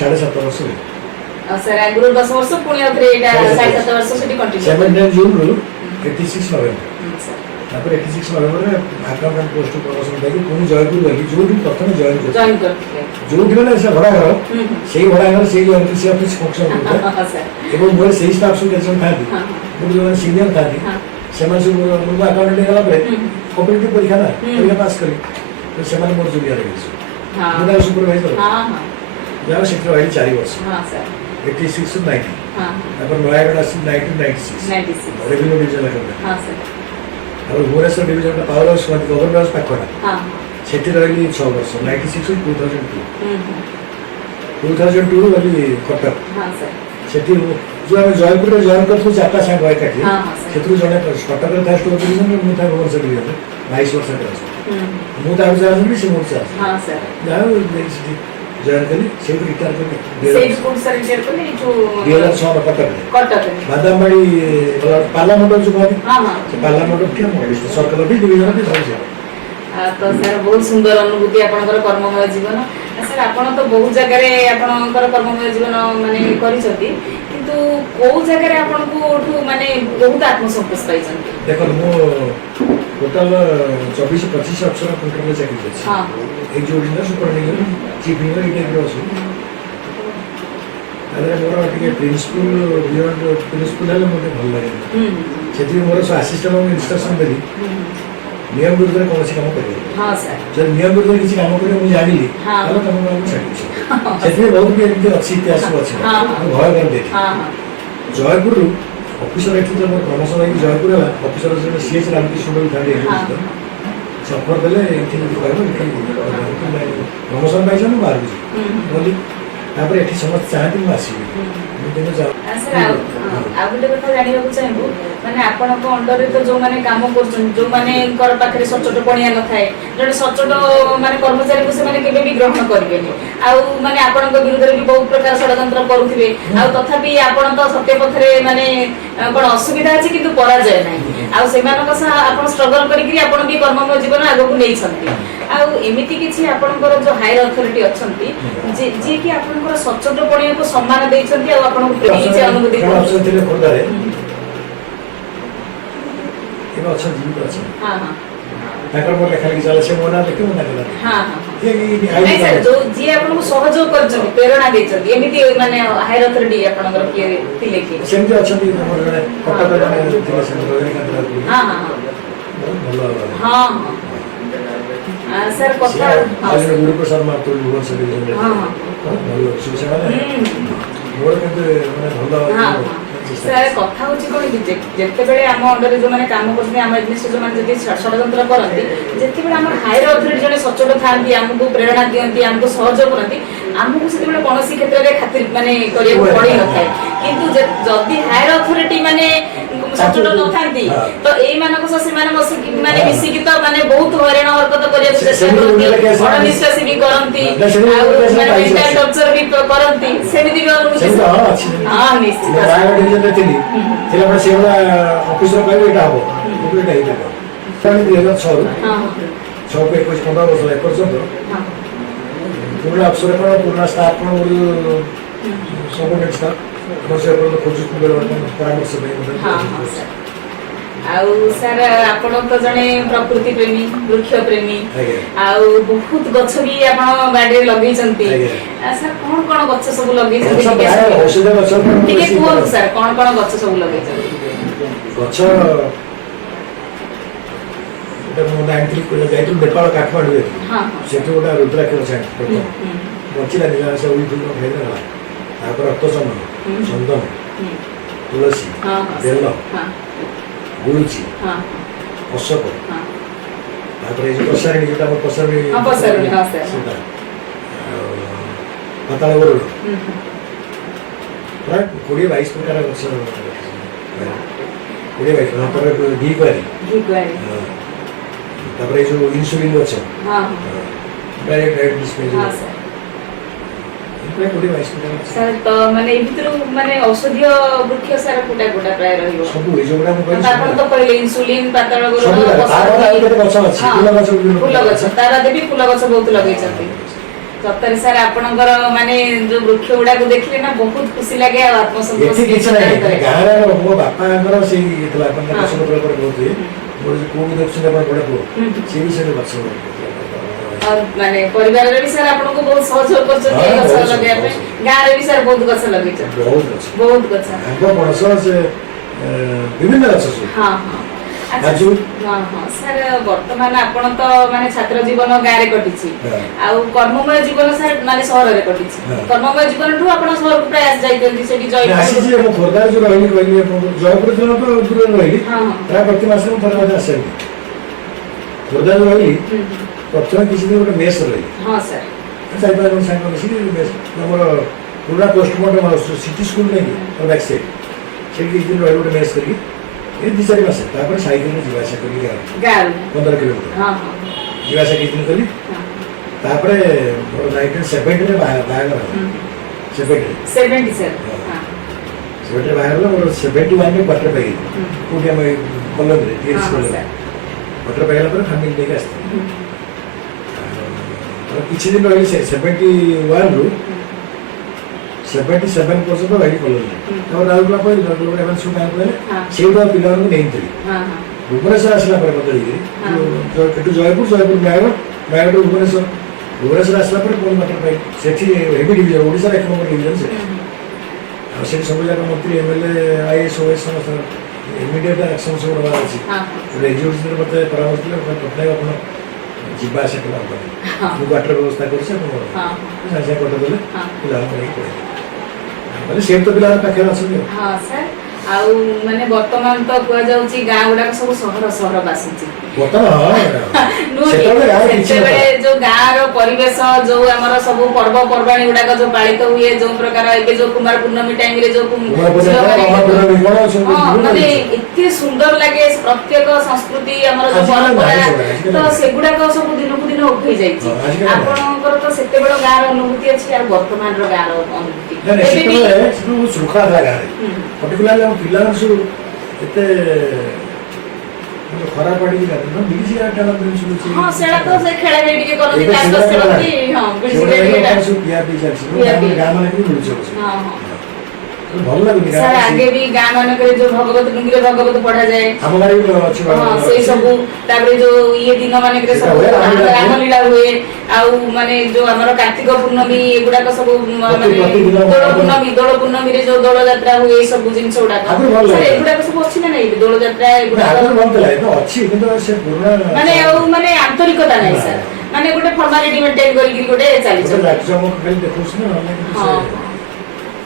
7.5 वर्ष हो सर आगुर 10 वर्ष पुणी अथरे एटा 7.5 वर्ष सेठी कंटिन्यू 17 जून रो 86 नवेम्बर सर तापर 86 नवेम्बर में अकाउंटेंट पोस्ट प्रमोशन देली पुणी जयपुर गली जो भी प्रथम जॉइन करथिले जो भी माने से भड़ा घर सेही भड़ा घर सेही जॉइन से ऑफिस फंक्शन होता हां सर एवं मोर सेही स्टाफ सु केसन थाती मोर जो सीनियर थाती सेमान सु मोर अकाउंटेंट गला पर कॉम्पिटिटिव परीक्षा ना परीक्षा पास करी तो सेमान मोर जूनियर है हां मैं सुपरवाइजर हां हां जाओ सेक्टर वाली 4 वर्ष हां सर 86 to 90 हां तापर नयागढ़ आसी 1996 रेवेन्यू डिवीजन लगा हां सर और भुवनेश्वर डिवीजन का पावर हाउस मत गवर्नर हाउस पाखड़ा हां सेक्टर वाली 6 वर्ष 96 to 2002 2002 वाली कटक हां सर सेठी जो हम जयपुर में जॉइन करथु चारटा सांग भाई काटी सेतु जने कटक रे था स्टोर डिवीजन में मुथा भुवनेश्वर डिवीजन 22 वर्ष का मु ता जान से मोर चार्ज हां सर जाओ सिटी जॉइन करी से रिटायर कर से स्कूल सर रिटायर करले जो 2006 में कटक बादामबाड़ी पार्लियामेंट जो बात हां हां से पार्लियामेंट के मोडिस्ट सर्कल भी डिवीजन भी सब तो सर बहुत सुंदर अनुभूति आपनकर कर्ममय जीवन सर आपण तो बहुत जगह रे आपनकर कर्ममय जीवन माने करिसथि किंतु को जगह रे आपन को माने बहुत आत्मसंतोष पाइछन देखो मो टोटल 24-25 अक्षर कंट्रोल में चाकरी अछि हां एक जोड़िना सुपरवाइजर चीफ इंजीनियर इटे ग्रोस अरे मोर टिके प्रिंसिपल बियॉन्ड प्रिंसिपल हले मते भल लागे सेति मोर असिस्टेंट में इंस्ट्रक्शन देली नियम विरुद्ध कौन सी काम करिए हां सर जब नियम विरुद्ध किसी काम करिए मुझे जानिली हां तब मैं छाड़ी सेति बहुत भी एमती अच्छी इतिहास अछि हां भय कर देख हां हां जयपुर ऑफिसर एठी जब प्रमोशन है जयपुर है ऑफिसर से सीएच रामकृष्ण भी थाडी है सफर देले एठी कहबो प्रमोशन पाइछ न बाहर बोली ତାପରେ ଏଠି ସମସ୍ତେ ଚାହାନ୍ତି ମୁଁ ଆସିବି ମୁଁ ଦିନ ସାର୍ ଆଉ ଗୋଟେ କଥା ଜାଣିବାକୁ ଚାହିଁବୁ ମାନେ ଆପଣଙ୍କ ଅଣ୍ଡରରେ ତ ଯୋଉମାନେ କାମ କରୁଛନ୍ତି ଯୋଉମାନଙ୍କର ପାଖରେ ସଚୋଟ ପଣିଆ ନଥାଏ ଜଣେ ସଚୋଟ ମାନେ କର୍ମଚାରୀଙ୍କୁ ସେମାନେ କେବେ ବି ଗ୍ରହଣ କରିବେନି ଆଉ ମାନେ ଆପଣଙ୍କ ବିରୁଦ୍ଧରେ ବି ବହୁତ ପ୍ରକାର ଷଡ଼ଯନ୍ତ୍ର କରୁଥିବେ ଆଉ ତଥାପି ଆପଣ ତ ସତ୍ୟ ପଥରେ ମାନେ କଣ ଅସୁବିଧା ଅଛି କିନ୍ତୁ ପରାଜୟ ନାହିଁ ଆଉ ସେମାନଙ୍କ ସହ ଆପଣ ଷ୍ଟ୍ରଗଲ କରିକି ଆପଣ ବି କର୍ମମୟ ଜୀବନ ଆଗକୁ ନେଇଛନ୍ତି ଆଉ ଏମିତି କିଛି ଆପଣଙ୍କର ଯୋଉ ହାୟର ଅଥରିଟି ଅଛନ୍ତି ଯିଏ କି ଆପଣଙ୍କର ସଚୋଟ ପଣିଆକୁ ସମ୍ମାନ ଦେଇଛନ୍ତି ଆଉ ଆପଣଙ୍କୁ କିଛି ଅନୁଭୂତି ଥିଲେ ଖୋର୍ଦ୍ଧାରେ ଏବେ ଅଛନ୍ତି ଜୀବିତ ଅଛନ୍ତି ତାଙ୍କର ମୋର ଲେଖା ଲେଖି ଚାଲେ ସେ ମୋ ନାଁ ଲେଖେ ମୋ ନାଁ ଲେଖେ ଯିଏ ଆପଣଙ୍କୁ ସହଯୋଗ କରିଛନ୍ତି ପ୍ରେରଣା ଦେଇଛନ୍ତି ଏମିତି ମାନେ ହାୟର ଅଥରିଟି ଆପଣଙ୍କର କିଏ ଥିଲେ କି ସେମିତି ଅଛନ୍ତି ଆମର ଜଣେ କଟକ ଜଣେ ଥିଲେ ସେ ରଜନୀକାନ୍ତ ଭଲ ସାର୍ କଥା ଗୁରୁପ୍ରସାଦ ମାହାତୋ ଭୁବନେଶ୍ୱର ଭଲ ସେମାନେ ମୋର କିନ୍ତୁ ମାନେ ଭଲ ସାର୍ କଥା ହଉଛି କଣ କି ଯେତେବେଳେ ଆମ ଅଣ୍ଡରରେ ଯୋଉମାନେ କାମ କରୁଛନ୍ତି ଆମ ଏଜେନ୍ସି ଯୋଉମାନେ ଯଦି ଷଡ଼ଯନ୍ତ୍ର କରନ୍ତି ଯେତେବେଳେ ଆମର ହାୟର ଅଥରିଟି ଜଣେ ସଚୋଟ ଥାନ୍ତି ଆମକୁ ପ୍ରେରଣା ଦିଅନ୍ତି ଆମକୁ ସହଯୋଗ କରନ୍ତି ଆମକୁ ସେତେବେଳେ କୌଣସି କ୍ଷେତ୍ରରେ ଖାତିର ମାନେ କରିବାକୁ ପଡିନଥାଏ କିନ୍ତୁ ଯଦି ହାୟର ଅଥରିଟି ମାନେ ସଚୋଟ ନଥାନ୍ତି ତ ଏଇମାନଙ୍କ ସହ ସେମାନେ ମାନେ ମିଶିକି ତ ମାନେ ବହୁତ ହଇରାଣ ହରକତ କରିବାକୁ ଚେଷ୍ଟା କରନ୍ତି ଅଣନିଶ୍ୱାସୀ ବି କରନ୍ତି ଆଉ ମାନେ ମେଣ୍ଟାଲ ଟର୍ଚର ବି କରନ୍ତି ସେମିତି ବି ଅନୁଭୂତି ହଁ ନିଶ୍ଚିତ ଥିଲି ଥିଲାବେଳେ ସେଇଭଳିଆ ଅଫିସର କହିବେ ଏଇଟା ହବ ଏଇଟା ହେଇପାରିବ 2006ରୁ 6-21-15 ବର୍ଷ ଏପର୍ଯ୍ୟନ୍ତ ପୁରୁଣା ଅଫିସର କ'ଣ ପୁରୁଣା ଷ୍ଟାଫ୍ କ'ଣ ସବର୍ଡିନେଟ୍ ଷ୍ଟାଫ୍ ଆମର ସେ ଖୋଜୁଛନ୍ତି ପରାମର୍ଶ ପାଇଁ ଆଉ ସାର୍ ଆପଣ ତ ଜଣେ ପ୍ରକୃତି ପ୍ରେମୀ ବୃକ୍ଷ ପ୍ରେମୀ ଆଉ ବହୁତ ଗଛ ବି ଆପଣ ବାଡିରେ ଲଗେଇଛନ୍ତି ସାର୍ କଣ କଣ ଗଛ ସବୁ ଲଗେଇଛନ୍ତି ଟିକେ କୁହନ୍ତୁ ସାର୍ କଣ କଣ ଗଛ ସବୁ ଲଗେଇଛନ୍ତି ଗଛ ମୁଁ ଯାଇଥିଲି ନେପାଳ କାଠମାଣ୍ଡୁ ସେଠି ଗୋଟେ ରୁଦ୍ରାକ୍ଷ ଗଛ ବଞ୍ଚିଲାନି ସେ ଉଇ ଫୁଲ ଖାଇଦେଲା ତାପରେ ରକ୍ତଚନ୍ଦନ ଚନ୍ଦନ ତୁଳସୀ ବେଲ ଗୁଳୁଚି ଅଶୋକ ତାପରେ ଏଇ ଯୋଉ ପ୍ରସାରିଣୀ ଯୋଉଟା ଆମର ପ୍ରସାରିଣୀ ସେଟା ପାତାଳ ବରଡ଼ ପ୍ରାୟ 20-22 ପ୍ରକାର ଗଛ 20-22 ତାପରେ ଘିକୁଆରୀ ତାପରେ ଏଇ ଯୋଉ ଇନ୍ସୁଲିନ୍ ଗଛ ଡାଇରେକ୍ଟ ଡିସ୍ପେନ୍ସ ସାର୍ ତ ମାନେ ଏଇ ଭିତରୁ ମାନେ ଔଷଧୀୟ ବୃକ୍ଷ ସାର କୋଉଟା କୋଉଟା ପ୍ରାୟ ରହିବ ସବୁ ଏଇ ଯୋଉଟା ମୁଁ କହିଲି ଆପଣ ତ କହିଲେ ଇନ୍ସୁଲିନ୍ ପାତାଳ ବରଡ଼ ଫୁଲ ଗଛ ତାର ଦେବି ଫୁଲ ଗଛ ବହୁତ ଲଗେଇଛନ୍ତି ସତରେ ସାର୍ ଆପଣଙ୍କର ମାନେ ଯୋଉ ବୃକ୍ଷ ଗୁଡାକୁ ଦେଖିଲେ ନା ବହୁତ ଖୁସି ଲାଗେ ଆଉ ଆତ୍ମସନ୍ତୋଷ ଗାଁରେ ମୋ ବାପାଙ୍କର ସେଇ ହେଇଥିଲା ଆପଣ ଗଛ ପତ୍ର ପରେ କହୁଥିଲେ ମୋର ଯୋଉ ପୁଅ ଦେଖୁଛନ୍ତି ଆପଣ ବଡ଼ ପୁଅ ସେ ବି ସେଠି ଗଛ ମାନେ ପରିବାରରେ ବି ସାର୍ ଆପଣଙ୍କୁ ବହୁତ ସହଯୋଗ କରୁଛନ୍ତି ଏ ଗଛ ଲଗେଇବା ପାଇଁ ଗାଁରେ ବି ସାର୍ ବହୁତ ଗଛ ଲଗେଇଛନ୍ତି ବହୁତ ଗଛ ଆମ୍ବ ପଣସ ସେ ବିଭିନ୍ନ ଗଛ ସବୁ ସାର୍ ବର୍ତ୍ତମାନ ଆପଣ ତ ମାନେ ଛାତ୍ର ଜୀବନ ଗାଁରେ କଟିଛି ଆଉ କର୍ମମୟ ଜୀବନ ସାର୍ ମାନେ ସହରରେ କଟିଛି କର୍ମମୟ ଜୀବନଠୁ ଆପଣ ସହରକୁ ପ୍ରାୟ ଆସି ଯାଇଛନ୍ତି ସେଠି ଖୋର୍ଦ୍ଧାରେ ଯୋଉ ରହିଲି କହିଲି ଜୟପୁର ଦିନ ତ ଦୂରରେ ରହିଲି ପ୍ରାୟ ପ୍ରତି ମାସରେ ମୁଁ ଥରେ ମଧ୍ୟ ଆସିଲି ଖୋର୍ଦ୍ଧାରେ ରହିଲି ପ୍ରଥମେ କିଛି ଦିନ ଗୋଟେ ମେସ୍ ରହିଲି 4-5 ଜଣ ସାଙ୍ଗ ମିଶିକି ଆମର ପୁରୁଣା ପୋଷ୍ଟମର୍ଟମ ହାଉସ୍ ସିଟି ସ୍କୁଲ ନେଇକି ବ୍ୟାକ୍ ସାଇଡ୍ ସେଠି କିଛି ଦିନ ରହିଲି ଗୋଟେ ମେସ୍ କରିକି ଏ 2-4 ମାସ ତାପରେ ସାଇକେଲରେ ଯିବା ଆସିବା କରିକି ଗାଁ 15 କିଲୋମିଟର ଯିବା ଆସିବା କିଛି ଦିନ କଲି ତାପରେ ମୋର 1970ରେ ବାହାଘର ହେଲା 70ରେ ବାହାଘର ହେଲା ମୋର 71ରେ କ୍ୱାର୍ଟର ପାଇଗଲି କୋଉଠି ଆମେ କଲେଜରେ କ୍ୱାର୍ଟର ପାଇଗଲା ପରେ ଫ୍ୟାମିଲି ନେଇକି ଆସିଥିଲି କିଛି ଦିନ ରହିଲି 71ରୁ 77 ପର୍ଯ୍ୟନ୍ତ ରହିଲି କଲେଜରେ ତାପରେ ରାଉରକେଲା ପଳେଇଲି ରାଉରକେଲା ଏମାନେ ସବୁ ଗାଁକୁ ଗଲେ ସେଇଠୁ ପିଲାମାନଙ୍କୁ ନେଇଥିଲି ଭୁବନେଶ୍ୱର ଆସିଲା ପରେ ବଦଳିକି ଏଠୁ ଜୟପୁର ନୟାଗଡ଼ ଭୁବନେଶ୍ୱର ଆସିଲା ପରେ ପୁଣି ମାତ୍ର ପାଇ ସେଠି ହେଭି ଡିଭିଜନ ଓଡ଼ିଶାର 1 ନମ୍ବର ଡିଭିଜନ ସେଠି ଆଉ ସେଠି ସବୁ ଯାକ ମନ୍ତ୍ରୀ MLA IAS OAS ସମସ୍ତ ଇମିଡିଏଟ୍ ଆକ୍ସନ୍ ସବୁ ନେବାର ଅଛି ଏକ୍ଜିକ୍ୟୁଟିଭରେ ମୋତେ ପରାମର୍ଶ ଦେଲେ ପଟ୍ଟନାୟକ ଆପଣ ଯିବା ଆସିବା କଲା ହେବନି ମୁଁ କ୍ୱାର୍ଟର ବ୍ୟବସ୍ଥା କରୁଛି ଆପଣ ସାଙ୍ଗେ ସାଙ୍ଗେ କ୍ୱାର୍ଟର ଦେଲେ ପିଲାମାନଙ୍କୁ ନେଇକି ପଳେଇଲେ ମାନେ ସେଠି ତ ପିଲାମାନେ ପାଖରେ ଅଛନ୍ତି ଆଉ ମାନେ ବର୍ତ୍ତମାନ ତ କୁହାଯାଉଛି ଗାଁ ଗୁଡାକ ସବୁ ସହର ସହର ବାସୁଛି ନୁହେଁ କି? ସେତେବେଳେ ଯୋଉ ଗାଁର ପରିବେଶ ଯୋଉ ଆମର ସବୁ ପର୍ବପର୍ବାଣୀ ଗୁଡାକ ଯୋଉ ପାଳିତ ହୁଏ ଯୋଉ ପ୍ରକାର ଏବେ ଯୋଉ କୁମାର ପୂର୍ଣ୍ଣମୀ ଟାଇମ ରେ ଯୋଉ ମାନେ ଏତେ ସୁନ୍ଦର ଲାଗେ ପ୍ରତ୍ୟେକ ସଂସ୍କୃତି ଆମର ଯୋଉ ପରମ୍ପରା ତ ସେଗୁଡାକ ସବୁ ଦିନକୁ ଦିନ ଉଠେଇ ଯାଇଛି। ଆପଣଙ୍କର ତ ସେତେବେଳେ ଗାଁର ଅନୁଭୂତି ଅଛି ଆଉ ବର୍ତ୍ତମାନର ଗାଁର ଅନୁଭୂତି ଶୃଙ୍ଖଳା ଥିଲା ଗାଁରେ ପର୍ଟିକୁଲାରଲି ଆମ ପିଲାମାନେ ସବୁ ଏତେ ଖରାପ ପଡ଼ିକି ବିଡିସି ହଁ ସେଟା ତ ସେ ଖେଳା ଖେଳି ଟିକେ କରନ୍ତି ତାସ୍ ଖେଳନ୍ତି ହଁ ବିଡିସି ପିଆ ପିଇ ଚାଲିଛି ଗାଁ ମାନେ ବି ମିଳୁଛି ଭଲ ଲାଗୁନି ସାର୍ ଆଗେ ବି ଗାଁ ମାନଙ୍କରେ ଯୋଉ ଭଗବତ ଡୁଙ୍ଗିରେ ଭଗବତ ପଢାଯାଏ ଆମ ଗାଁରେ ବି ଅଛି ହଁ ସେଇ ସବୁ ତାପରେ ଯୋଉ ଇଏ ଦିନ ମାନଙ୍କରେ ସବୁ ରାମଲୀଳା ହୁଏ ଆଉ ମାନେ ଯୋଉ ଆମର କାର୍ତ୍ତିକ ପୂର୍ଣ୍ଣମୀ ଏଗୁଡାକ ସବୁ ମାନେ ଦୋଳ ପୂର୍ଣ୍ଣମୀରେ ଯୋଉ ଦୋଳ ଯାତ୍ରା ହୁଏ ଏଇ ସବୁ ଜିନିଷ ଗୁଡାକ ସାର୍ ଏଗୁଡାକ ସବୁ ଅଛି ନା ନାଇଁ ଦୋଳ ଯାତ୍ରା ଏଗୁଡାକ ଅଛି କିନ୍ତୁ ସେ ମାନେ ଆଉ ମାନେ ଆନ୍ତରିକତା ନାହିଁ ସାର୍ ମାନେ ଗୋଟେ ଫର୍ମାଲିଟି ମେଣ୍ଟେନ କରିକି ଗୋଟେ ଚାଲିଛି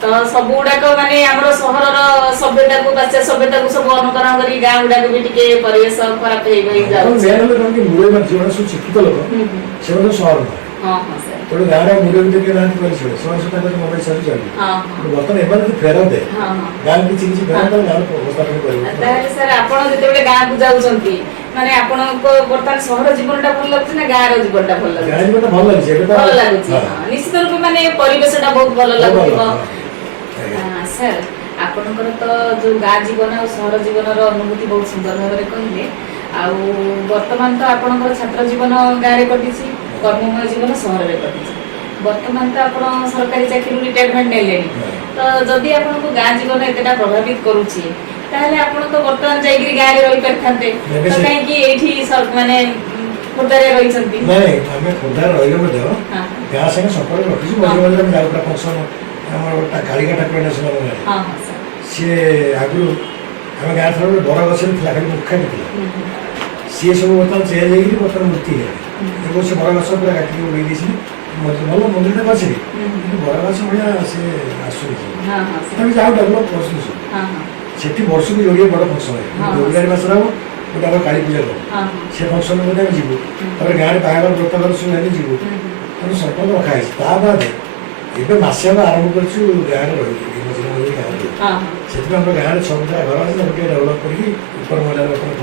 ତ ସବୁ ଗୁଡାକ ମାନେ ଆମର ସହରର ସଭ୍ୟତାକୁ ପାଶ୍ଚାତ୍ୟ ସଭ୍ୟତାକୁ ସବୁ ଅନୁକରଣ କରି ଗାଁ ଗୁଡାକ ବି ଟିକେ ପରିବେଶ ଖରାପ ହେଇ ଯାଉଛି ଶିକ୍ଷିତ ଲୋକ ସେମାନେ ସହର ତେଣୁ ଗାଁର ମୁଣ୍ଡ ଭିତରେ ନାହାନ୍ତି ପରିଚୟ ସେମାନେ ସବୁ ତାଙ୍କର ମୋବାଇଲ ସାରି ଚାଲୁ ବର୍ତ୍ତମାନ ଏମାନେ ଯଦି ଫେରନ୍ତେ ଗାଁ କିଛି କିଛି ଫେରନ୍ତେ ଗାଁର ଅବସ୍ଥାପନ କରିବ। ତାହେଲେ ସାର୍ ଆପଣ ଯେତେବେଳେ ଗାଁକୁ ଯାଉଛନ୍ତି ମାନେ ଆପଣଙ୍କ ବର୍ତ୍ତମାନ ସହର ଜୀବନଟା ଭଲ ଲାଗୁଛି ନା ଗାଁର ଜୀବନଟା ଭଲ ଲାଗୁଛି? ଗାଁ ଜୀବନଟା ଭଲ ଲାଗୁଛି ଏବେ ଭଲ ଲାଗୁଛି ନିଶ୍ଚିତ ରୂପେ ମାନେ ପରିବେଶଟା ବହୁତ ଭଲ ଲାଗୁଥିବ। ସାର୍ ଆପଣଙ୍କର ତ ଯୋଉ ଗାଁ ଜୀବନ ଆଉ ସହର ଜୀବନର ଅନୁଭୂତି ବହୁତ ସୁନ୍ଦର ଭାବରେ କହିଲେ ଆଉ ବର୍ତ୍ତମାନ ତ ଆପଣଙ୍କର ଛାତ୍ର ଜୀବନ ଗାଁରେ କଟିଛି କର୍ମମୟ ଜୀବନ ସହରରେ କଟିଛି ବର୍ତ୍ତମାନ ତ ଆପଣ ସରକାରୀ ଚାକିରିରୁ ରିଟାୟାରମେଣ୍ଟ ନେଲେଣି ତ ଯଦି ଆପଣଙ୍କୁ ଗାଁ ଜୀବନ ଏତେଟା ପ୍ରଭାବିତ କରୁଛି ତାହେଲେ ଆପଣ ତ ବର୍ତ୍ତମାନ ଯାଇକିରି ଗାଁରେ ରହିପାରିଥାନ୍ତେ ତ କାହିଁକି ଏଇଠି ମାନେ ଖୋର୍ଦ୍ଧାରେ ରହିଛନ୍ତି? ନାଇଁ ଆମେ ଖୋର୍ଦ୍ଧାରେ ରହିଲେ ମଧ୍ୟ ଗାଁ ସାଙ୍ଗେ ସମ୍ପର୍କ ରଖିଛୁ ମଝିରେ ମଝିରେ ଆମେ ଯାଉ ଫଙ୍କସନ ଆମର ଗୋଟେ କାଳିକା ଠାକୁର ସିଏ ଆଗରୁ ଆମେ ଗାଁ ଥର ଗୋଟେ ବର ଗଛରେ ଥିଲା ଖାଲି ମୁଖାଟି ଥିଲା ସିଏ ସବୁ ବର୍ତ୍ତମାନ ଚେଞ୍ଜ ହେଇକି ବର୍ତ୍ତମାନ ମୂର୍ତ୍ତି ହେଇଗଲା ସେ ବର ଗଛ ପୁରା କାଟିକି ଉଡ଼େଇ ଦେଇଥିଲି ଭଲ ମନ୍ଦିରଟା ଅଛି କିନ୍ତୁ ବର ଗଛ ଭଳିଆ ସେ ଆସୁଛି ଆମେ ଯାଉ ଡେଭଲପ କରୁଛୁ ସବୁ ସେଠି ବର୍ଷକୁ ଯୋଡ଼ିଏ ବଡ଼ ଫଙ୍କସନ ହୁଏ ଫେବୃଆରୀ ମାସରେ ହବ ଗୋଟେ ଆମର କାଳୀ ପୂଜା କରୁ ସେ ଫଙ୍କସନ ମଧ୍ୟ ଆମେ ଯିବୁ ତାପରେ ଗାଁରେ ବାହାଘର ବ୍ରତଘର ସବୁ ହେଲେ ଯିବୁ ତେଣୁ ସମ୍ପର୍କ ରଖା ହେଇଛି ତା ବାଦେ ଏବେ ମାସେ ଆମେ ଆରମ୍ଭ କରିଛୁ ଗାଁରେ ରହିବୁ ଗାଁରେ ସେଥିପାଇଁ ଆମର ଗାଁରେ ସବୁଟା ଘର ଅଛି ତାକୁ ଟିକେ ଡେଭଲପ କରିକି ଉପର ମହିଳାର ବର୍ତ୍ତମାନ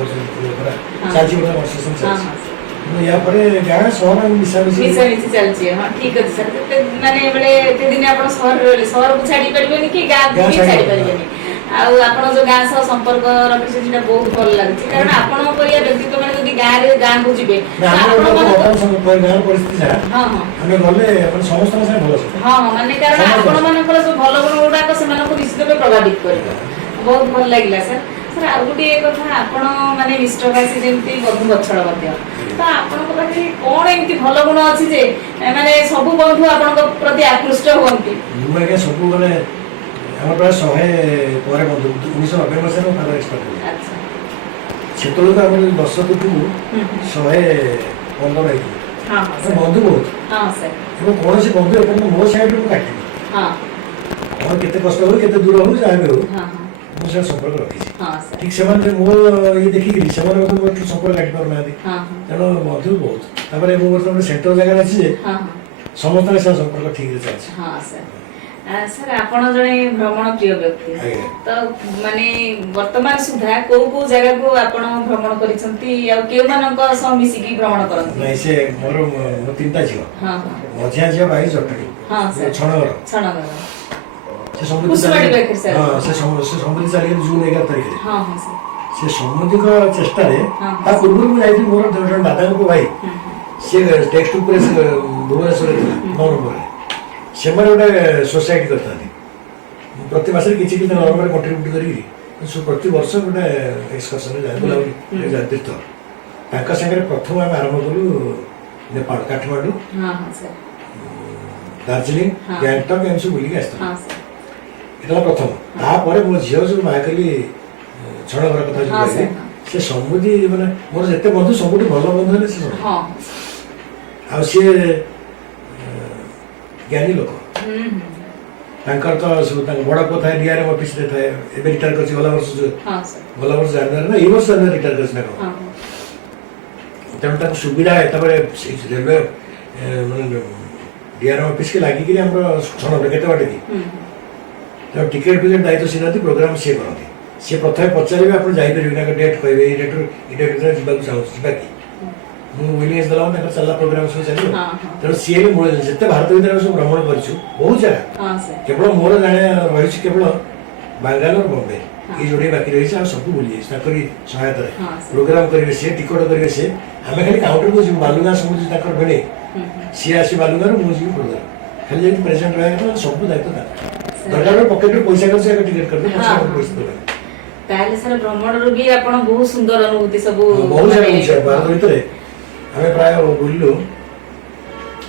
ଚାଲିଛି ଗୋଟେ କନଷ୍ଟ୍ରକ୍ସନ ଚାଲିଛି ୟା ପରେ ଗାଁ ସହର ମିଶାମିଶି ଚାଲିଛି ହଁ ଠିକ ଅଛି ସାର୍ ମାନେ ବେଳେ ଏତେ ଦିନ ଆପଣ ସହରରେ ରହିଲେ ସହରକୁ ଛାଡି ପାରିବେନି କି ଗାଁକୁ ବି ଛାଡି ପାରିବେନି ଆଉ ଆପଣ ଯୋଉ ଗାଁ ସହ ସମ୍ପର୍କ ରଖିଛନ୍ତି ସେଟା ବହୁତ ଭଲ ଲାଗୁଛି କାରଣ ଆପଣଙ୍କ ପରିଆ ବ୍ୟକ୍ତିତ୍ୱ ମାନେ ଯଦି ଗାଁକୁ ଯିବେ ଆମେ ଗଲେ ସମସ୍ତଙ୍କ ସାଙ୍ଗେ ଭଲ ହଁ ମାନେ କାରଣ ଆପଣ ମାନଙ୍କର ଯୋଉ ଭଲ ଗୁଣ ଗୁଡାକ ସେମାନଙ୍କୁ ନିଶ୍ଚିତ ଭାବେ ପ୍ରଭାବିତ କରିବ ବହୁତ ଭଲ ଲାଗିଲା ସାର୍। ସାର୍ ଆଉ ଗୋଟିଏ କଥା ଆପଣ ମାନେ ମିଷ୍ଟଭାଷୀ ଯେମିତି ବନ୍ଧୁ ବଛଳ ମଧ୍ୟ ତ ଆପଣଙ୍କ ପାଖରେ କଣ ଏମିତି ଭଲ ଗୁଣ ଅଛି ଯେ ମାନେ ସବୁ ବନ୍ଧୁ ଆପଣଙ୍କ ପ୍ରତି ଆକୃଷ୍ଟ ହୁଅନ୍ତି? ମୁଁ ଆଜ୍ଞା ସବୁ ମାନେ ଆମର ପ୍ରାୟ 100 ପରେ ବନ୍ଧୁ 1990 ମସିହାରେ ମୋ ଫାଦର ଏକ୍ସପାୟାର କଲେ ସେତେବେଳକୁ ଆମର 10 ଥିବୁ 115 ହେଇଥିଲି ବନ୍ଧୁ ବହୁତ ଏବଂ କୌଣସି ବନ୍ଧୁ ଏପର୍ଯ୍ୟନ୍ତ ମୋ ସାଇଡ୍ରୁ ମୁଁ କାଟିନି କଣ କେତେ କଷ୍ଟ ହଉ କେତେ ଦୂର ହଉ ଯାହା ବି ହଉ ମୋ ସାଙ୍ଗେ ସମ୍ପର୍କ ରଖିଛି ଠିକ ସେମାନେ ମୋ ଇଏ ଦେଖିକିରି ସେମାନେ ମଧ୍ୟ ମୋ ସମ୍ପର୍କ କାଟି ପାରୁନାହାନ୍ତି ତେଣୁ ବନ୍ଧୁ ବହୁତ ତାପରେ ମୁଁ ବର୍ତ୍ତମାନ ସେଣ୍ଟର ଜାଗାରେ ଅଛି ଯେ ସମସ୍ତଙ୍କ ସାଙ୍ଗେ ସମ୍ପର୍କ ଠିକରେ ଚାଲିଛି। ସାର୍ ଆପଣ ଜଣେ ଭ୍ରମଣ ପ୍ରିୟ ବ୍ୟକ୍ତି ତ ମାନେ ବର୍ତ୍ତମାନ ସୁଦ୍ଧା କୋଉ କୋଉ ଜାଗାକୁ ଆପଣ ଭ୍ରମଣ କରିଛନ୍ତି ଆଉ କେଉଁମାନଙ୍କ ସହ ମିଶିକି ଭ୍ରମଣ କରନ୍ତି? ନାଇଁ ସେ ମୋର 3ଟା ଝିଅ ମଝିଆ ଝିଅ ଭାଇ ଜଟଣୀ ଛଣଗର ସେ ସମୁଦ୍ର ଚାଲିଗଲେ ଜୁନ 11 ତାରିଖରେ ସେ ସମୁଦ୍ରିକ ଚେଷ୍ଟାରେ ତା ପୂର୍ବରୁ ମୁଁ ଯାଇଥିଲି ମୋର ଜଣେ ଦାଦାଙ୍କ ଭାଇ ସେ ଟେକ୍ସଟ ଉପରେ ଭୁବନେଶ୍ୱରରେ ଥିଲା 9 ନମ୍ବରରେ ସେମାନେ ଗୋଟେ ସୋସାଇଟି କରିଥାନ୍ତି ପ୍ରତି ମାସରେ କିଛି କିଛି ନରମରେ କଣ୍ଟ୍ରିବ୍ୟୁଟ୍ କରିକି ପ୍ରତି ବର୍ଷ ଗୋଟେ ଏକ୍ସକର୍ସନରେ ଯାଏ ବୁଲାବୁଲି ତୀର୍ଥ ତାଙ୍କ ସାଙ୍ଗରେ ପ୍ରଥମ ଆମେ ଆରମ୍ଭ କଲୁ ନେପାଳ କାଠମାଣ୍ଡୁ ଦାର୍ଜିଲିଂ ଗ୍ୟାଙ୍ଗଟକ୍ ଏମିତି ସବୁ ବୁଲିକି ଆସିଥିଲୁ ଏଟା ହେଲା ପ୍ରଥମ ତାପରେ ମୋ ଝିଅ ଯୋଉ ମାଆକଲି ଛଣଘର କଥା ଯୋଉ କହିଲେ ସେ ସମୁଦି ମାନେ ମୋର ଯେତେ ବନ୍ଧୁ ସବୁଠୁ ଭଲ ବନ୍ଧୁ ହେଲେ ସେ ଆଉ ସିଏ ଜ୍ଞାନୀ ଲୋକ ତାଙ୍କର ତ ସବୁ ତାଙ୍କ ବଡ଼ ପୁଅ ଥାଏ ଡିଆର୍ଏମ୍ ଅଫିସରେ ଥାଏ ଏବେ ରିଟାୟାର କରିଛି ଗଲା ବର୍ଷ ହଁ ସାର୍ ଗଲା ବର୍ଷ ଜାନୁଆରୀ ନା ଏଇ ବର୍ଷ ଜାନୁଆରୀ ରିଟାୟାର କରିଛି ନା କ'ଣ ହଁ ତେଣୁ ତାଙ୍କୁ ସୁବିଧା ତାପରେ ରେଲୱେ ମାନେ ଡିଆର୍ଏମ୍ ଅଫିସକି ଲାଗିକିରି ଆମର ଛଣରେ କେତେ ବାଟ କି ତେଣୁ ଟିକେଟ୍ ଫିକେଟ୍ ଦାୟିତ୍ୱ ସିଏ ନିଅନ୍ତି ପ୍ରୋଗ୍ରାମ୍ ସିଏ କରନ୍ତି ସିଏ ପ୍ରଥମେ ପଚାରିବେ ଆପଣ ଯାଇପାରିବେ ନା ଡେଟ୍ କହିବେ ଏଇ ଡେଟ୍ରୁ ଏଇ ଡେଟ୍ ଭିତରେ ଯିବାକୁ ଚାହୁଁଛି ଯିବା କି ମୁଁ ୱିଲିଙ୍ଗସ୍ ଦେଲା ତାଙ୍କର ଚାଲିଲା ପ୍ରୋଗ୍ରାମ୍ ସବୁ ଚାଲିବ ତେଣୁ ସିଏ ବି ମୂଳ ଯେତେ ଭାରତ ଭିତରେ ଆମେ ସବୁ ଭ୍ରମଣ କରିଛୁ ବହୁତ ଜାଗା କେବଳ ମୋର ଜାଣେ ରହିଛି କେବଳ ବାଙ୍ଗାଲୋର ବମ୍ବେ ଏଇ ଯୋଡ଼େ ବାକି ରହିଛି ଆଉ ସବୁ ବୁଲି ଯାଇଛି ତାଙ୍କରି ସହାୟତାରେ ପ୍ରୋଗ୍ରାମ୍ କରିବେ ସିଏ ଟିକଟ କରିବେ ସିଏ ଆମେ ଖାଲି କାଉଣ୍ଟରକୁ ଯିବୁ ବାଲୁଗାଁ ସମୁଦ୍ର ତାଙ୍କର ବେଣେ ସିଏ ଆସି ବାଲୁଗାଁରୁ ମୁଁ ଯିବି ପ୍ରୋଗ୍ରାମ ଖାଲି ଯାଇକି ପ୍ରେଜେଣ୍ଟ ରହିବା କଥା ସବୁ ଦାୟିତ୍ୱ ତାଙ୍କର ଦରକାର ପକେଟରୁ ପଇସା ଖର୍ଚ୍ଚ ଆଗ ଟିକେଟ୍ କରିଦେବେ ପଇସା ଦେବେ ତାହେଲେ ସାର୍ ଭ୍ରମଣରୁ ବି ଆପଣ ବହୁତ ସୁନ୍ଦର ଅନୁଭୂତି ସବୁ ବହୁତ ଜାଗା ବୁଲିଛି ଭାରତ ଭିତରେ ଆମେ ପ୍ରାୟ ବୁଲିଲୁ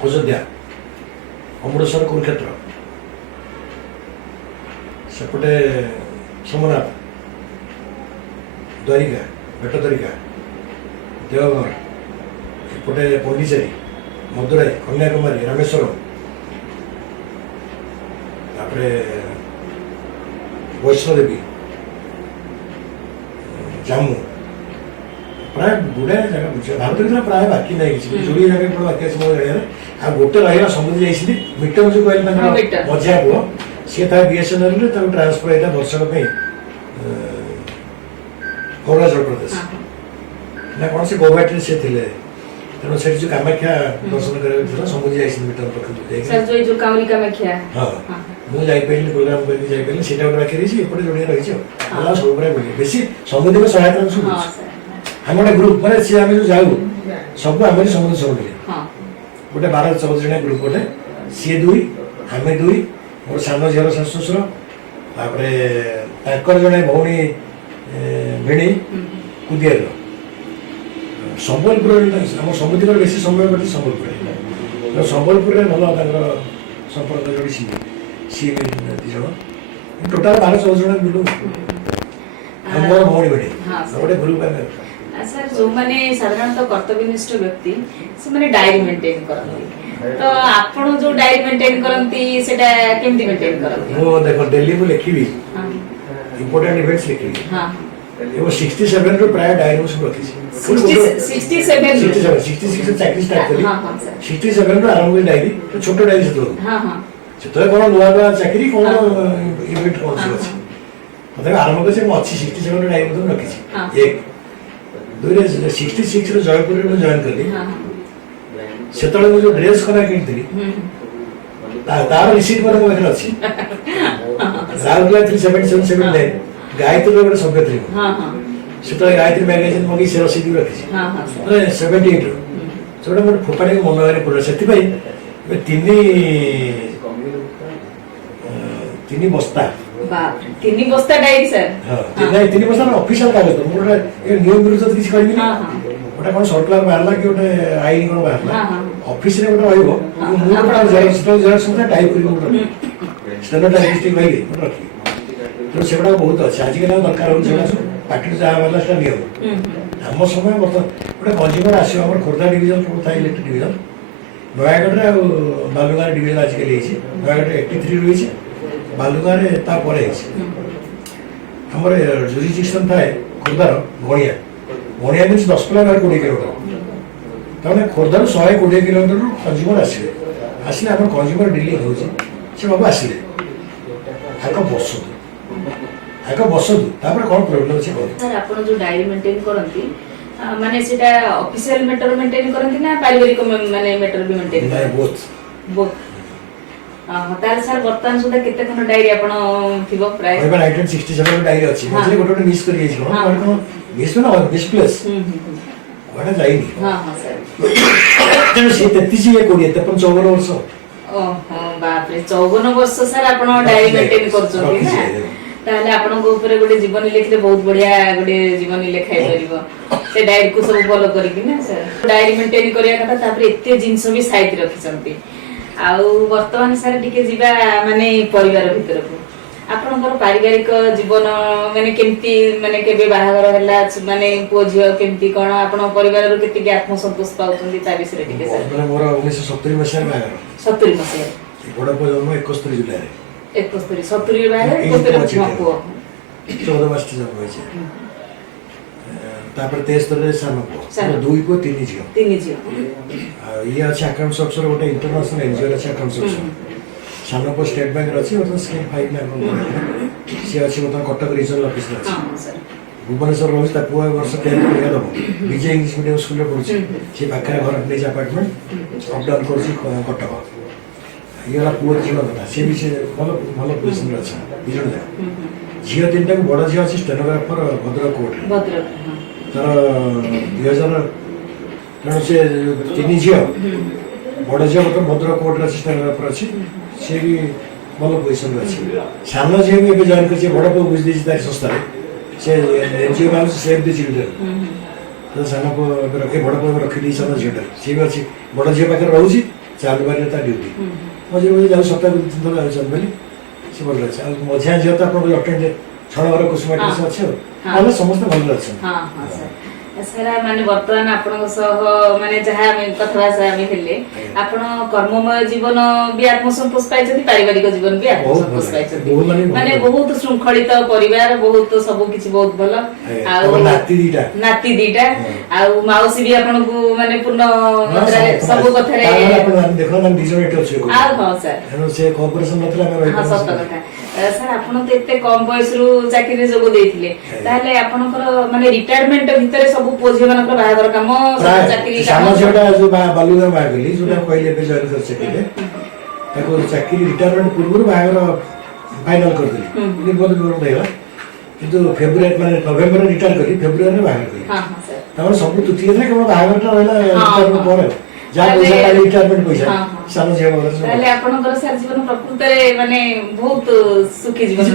ଅଯୋଧ୍ୟା ଅମୃତସର କୁରୁକ୍ଷେତ୍ର ସେପଟେ सोमनाथ द्वारिका भेट द्वारिका देवगढ़ एपटे पौंडीचेरी मदुराई कन्याकुमारी रामेश्वरम वैष्णोदेवी जम्मू प्राय गुड़ाए जगह बुझे भारत भर प्राय बाकी नहीं जोड़ी जगह कौन बाकी अच्छे मोर जाने आ गोटे रहा समुद्र जाइए मिटन जो कहले मझिया पुओ सी था बीएसएनएल ट्रांसफर होता वर्षक अरुणाचल प्रदेश ना कौन से गौहाटी से थे तेणु से जो कामाख्या दर्शन कर समुद्र जाइए मिटन कामाख्या हाँ मुझे प्रोग्राम करके जाइए से बाकी रही एपटे जोड़े रही सब बुले बेस समुद्र में सहायता हम गोटे ग्रुप मैंने सी आम जो जाऊ सब आम समुद्र सब गोटे 12-14 जन ग्रुप गोटे सी दुई आम दुई मोर सान झीर शाशु शशुर जड़े भौणी भेणी कुदियार सम्बलपुर आम समुद्र बेसी समय कटे सम्बलपुर सम्बलपुर भल संपर्क जोड़ी सी जन टोटाल 12-14 जन बुलू मोर भौणी भेणी गोटे ग्रुप सर जो मैंने साधारणतः कर्तव्यनिष्ठ व्यक्ति से मैंने डायरी मेंटेन करते तो आपण जो डायरी मेंटेन करंती सेटा केमती मेंटेन करंती वो देखो दिल्ली में लिखिबी इंपोर्टेंट इवेंट्स लिखिबी हां वो 67 रो प्राय डायरी में सब रखी 67 66 चाकरी स्टार्ट करी हां हां 67 रो आरंभ डायरी तो छोटो डायरी से हां हां तो कोन नुआ चाकरी कोन इवेंट कोन से अछि मतलब आरंभ से मैं 67 रो डायरी में रखी एक दुरे 66 रो जयपुर में जॉइन कर दी से जो ड्रेस करा किनी तार रिसीट पर मो पाखे अछि राउरकेला 37779 गायत्री गोटे सभ्यत्री से गायत्री मैगजीन मगी से रसीद रखी 78 रो जोटा मोर फोपाड़ी मन मारे पड़े से तीन बस्ता तीन बस्ता डायरी सर हां तीन बस्ता ऑफिशियल कागज मोर नियम विरुद्ध किछ करबी ना गोटे कौन सर्कुलर बाहर कि गोटे आईन कौन बाहर ऑफिस रे गोटे रहिबो टाइप करी स्टेनोटाइपिस्ट भाई रखी तो सेगुड़ा बहुत अच्छे आजिकल दरकार हो पार्टी जहाँ बाला नियम आम समय गोटे कंज्यूमर आसो आम खोर्धा डिविजन था electric division Nayagarh Balugaon division आजिकल नयागढ़ 83 रही बालुगाँ आमर जुरिडिक्शन थाए खोर्धार गणिया गणिया मीन 10 किलोमीटर 20 किलोमीटर तमें खोर्धार 120 किलोमीटर कंज्यूमर आसवे आसले आम कंज्यूमर डिलिंग हो बाबू आसले आग बसतु कौन प्रोब्लेम अच्छे सर आप जो डायरी मेंटेन करती माने सेटा ऑफिशियल मैटर मेंटेन करती ना पारिवारिक माने मैटर भी मेंटेन नहीं बोथ तार सर वर्तमान सुधा केते कोन डायरी आपण थिबो प्राय 1967 डायरी अछि म्हणजे गोटे मिस करि जाइछ कोन मिस ना मिसप्लेस कोन जाइनी हां हां सर तेन से 33 ये कोडी 54 वर्ष ओहो बाप रे 54 वर्ष सर आपण डायरी मेंटेन करछोती ना ताले आपनको ऊपर गोटे जीवन लिखले बहुत बढ़िया गोटे जीवन लिखाई परिबो से डायरी को सब फॉलो करिकि ना सर डायरी मेंटेन करिया कथा तापर एते जिंस भी साइड रखिसंती आउ वर्तमान सर टिके जीवा माने परिवार भीतर को आपनकर पारिवारिक जीवन माने केमती माने केबे बाहागर हला माने पो झियो केमती कोन आपन परिवार रो केते आत्मसंतोष पाउछंती ता विषय टिके सर माने मोर 1970 मसिया बाहागर 70 मसिया बड़ पो जन्म 71 जुलाई रे 71 70 ବାହାରେ 71 ଝିଅ ପୁଅ 14 ମାସ ଜନ୍ମ ହେଇଛି ତାପରେ 73 ସାନ ପୁଅ ସାନ। 2 ପୁଅ 3 ଝିଅ 3 ଝିଅ ଆଉ ଇଏ ଅଛି ଆକାଉଣ୍ଟ ଅଫିସର ଗୋଟେ ଇଣ୍ଟରନ୍ୟାସନାଲ ଏନଜିଓ ଅଛି ଆକାଉଣ୍ଟ ଅଫିସର ସାନ ପୁଅ ଷ୍ଟେଟ୍ ବ୍ୟାଙ୍କରେ ଅଛି ବର୍ତ୍ତମାନ ସ୍କେଲ୍ 5 ନା ସିଏ ଅଛି ବର୍ତ୍ତମାନ କଟକ ରିଜନାଲ ଅଫିସରେ ଅଛି ହଁ ସାର୍ ଭୁବନେଶ୍ୱର ରହୁଛି ତା ପୁଅ ଏ ବର୍ଷ 10 ପରୀକ୍ଷା ଦେବ ବିଜୟ ଇଂଲିଶ ମିଡ଼ିୟମ ସ୍କୁଲରେ ପଢୁଛି ସେ ପାଖରେ ଘର ନେଇଛି ଆପାର୍ଟମେଣ୍ଟ ଅପଡାଉନ୍ କରୁଛି କଟକ ଇଏ ହେଲା ପୁଅ ଝିଅ କଥା ସିଏ ବି ସେ ଭଲ ଭଲ ପୋଜିସନରେ ଅଛି ଦୁଇ ଜଣ ଯାକ ଝିଅ ତିନିଟାକୁ ବଡ଼ ଝିଅ ଅଛି ଷ୍ଟେନୋଗ୍ରାଫର ଭଦ୍ରକ କୋର୍ଟରେ ଭଦ୍ରକ ତାର 2000 ତେଣୁ ସେ 3 ଝିଅ ବଡ଼ ଝିଅ ବର୍ତ୍ତମାନ ଭଦ୍ରକ କୋର୍ଟରେ ଅଛି ଷ୍ଟେନୋଗ୍ରାଫର ଅଛି ସିଏ ବି ଭଲ ପୋଜିସନରେ ଅଛି ସାନ ଝିଅ ବି ଏବେ ଜଏନ୍ କରିଛି ବଡ଼ ପୁଅ ବୁଝି ଦେଇଛି ତାରି ସଂସ୍ଥାରେ ସେ ଏନଜିଓ ନାଁ ହେଉଛି ସେଭ୍ ଦି ଚିଲଡ୍ରେନ୍ ସାନ ପୁଅ ଏବେ ରଖି ବଡ଼ ପୁଅ ରଖିଦେଇଛି ସାନ ଝିଅଟାରେ ସିଏ ବି ଅଛି ବଡ଼ ଝିଅ ପାଖରେ ରହୁଛି ଚାଲବାରିରେ ତା ଡ୍ୟୁଟି ମଝିରେ ମଝିରେ ଯାଉ ସପ୍ତାହକୁ 2-3 ଥର ଯାଉଛନ୍ତି ବୋଲି ସେ ଭଲ ଅଛି ଆଉ ମଝିଆ ଝିଅ ତ ଆପଣଙ୍କର ଅଟେଣ୍ଡ ଛଣଘର କୁସୁମାଟିସ୍ ଅଛି ଆଉ ନହେଲେ ସମସ୍ତେ ଭଲରେ ଅଛନ୍ତି ହଁ ହଁ ସାର୍ ସାର୍ ମାନେ ବର୍ତ୍ତମାନ ଆପଣଙ୍କ ସହ ମାନେ ଯାହା ଆମେ କଥାବାର୍ତ୍ତା ଆମେ ହେଲେ ଆପଣ କର୍ମମୟ ଜୀବନ ବି ଆତ୍ମସନ୍ତୋଷ ପାଇଛନ୍ତି ପାରିବାରିକ ଜୀବନ ବି ଆତ୍ମସନ୍ତୋଷ ପାଇଛନ୍ତି ମାନେ ବହୁତ ଶୃଙ୍ଖଳିତ ପରିବାର ବହୁତ ସବୁ କିଛି ବହୁତ ଭଲ ଆଉ ନାତି ଦିଟା ଆଉ ମାଉସୀ ବି ଆପଣଙ୍କୁ ମାନେ ପୂର୍ଣ୍ଣ ମାତ୍ରାରେ ସବୁ କଥାରେ ଆଉ ହଁ ସାର୍ ହଁ ସତ କଥା ସାର୍ ଆପଣ ତ ଏତେ କମ ବୟସରୁ ଚାକିରିରେ ଯୋଗ ଦେଇଥିଲେ ତାହେଲେ ଆପଣଙ୍କର ମାନେ ରିଟାୟାରମେଣ୍ଟ ଭିତରେ ସବୁ ପୁଅ ଝିଅ ମାନଙ୍କର ବାହାଘର କାମ ଚାକିରି ସାନ ଝିଅଟା ଯୋଉ ବାଲୁଗାଁ ବାହା କଲି ଯୋଉଟା କହିଲେ ଏବେ ଜଏନ୍ କରି ଚାକିରିରେ ତାକୁ ଚାକିରି ରିଟାୟାରମେଣ୍ଟ ପୂର୍ବରୁ ବାହାଘର ଫାଇନାଲ କରିଦେଲି ନିର୍ବନ୍ଧ ବିବରଣ ହେଇଗଲା କିନ୍ତୁ ଫେବୃଆରୀ ମାନେ ନଭେମ୍ବରରେ ରିଟାୟାର କରି ଫେବୃଆରୀରେ ବାହାଘର କଲି ତାପରେ ସବୁ ତୁଟି ଯାଇଥିଲା କେବଳ ବାହାଘରଟା ରହିଲା ରିଟାୟାରମେଣ୍ଟ ପରେ ଯାହା ପଇସା ପାଇଲି ରିଟାୟାରମେଣ୍ଟ ପଇସା ସାନ ଝିଅ ତାହେଲେ ଆପଣଙ୍କର ସାର୍ ଜୀବନ ପ୍ରକୃତରେ ମାନେ ବହୁତ ସୁଖୀ ଜୀବନ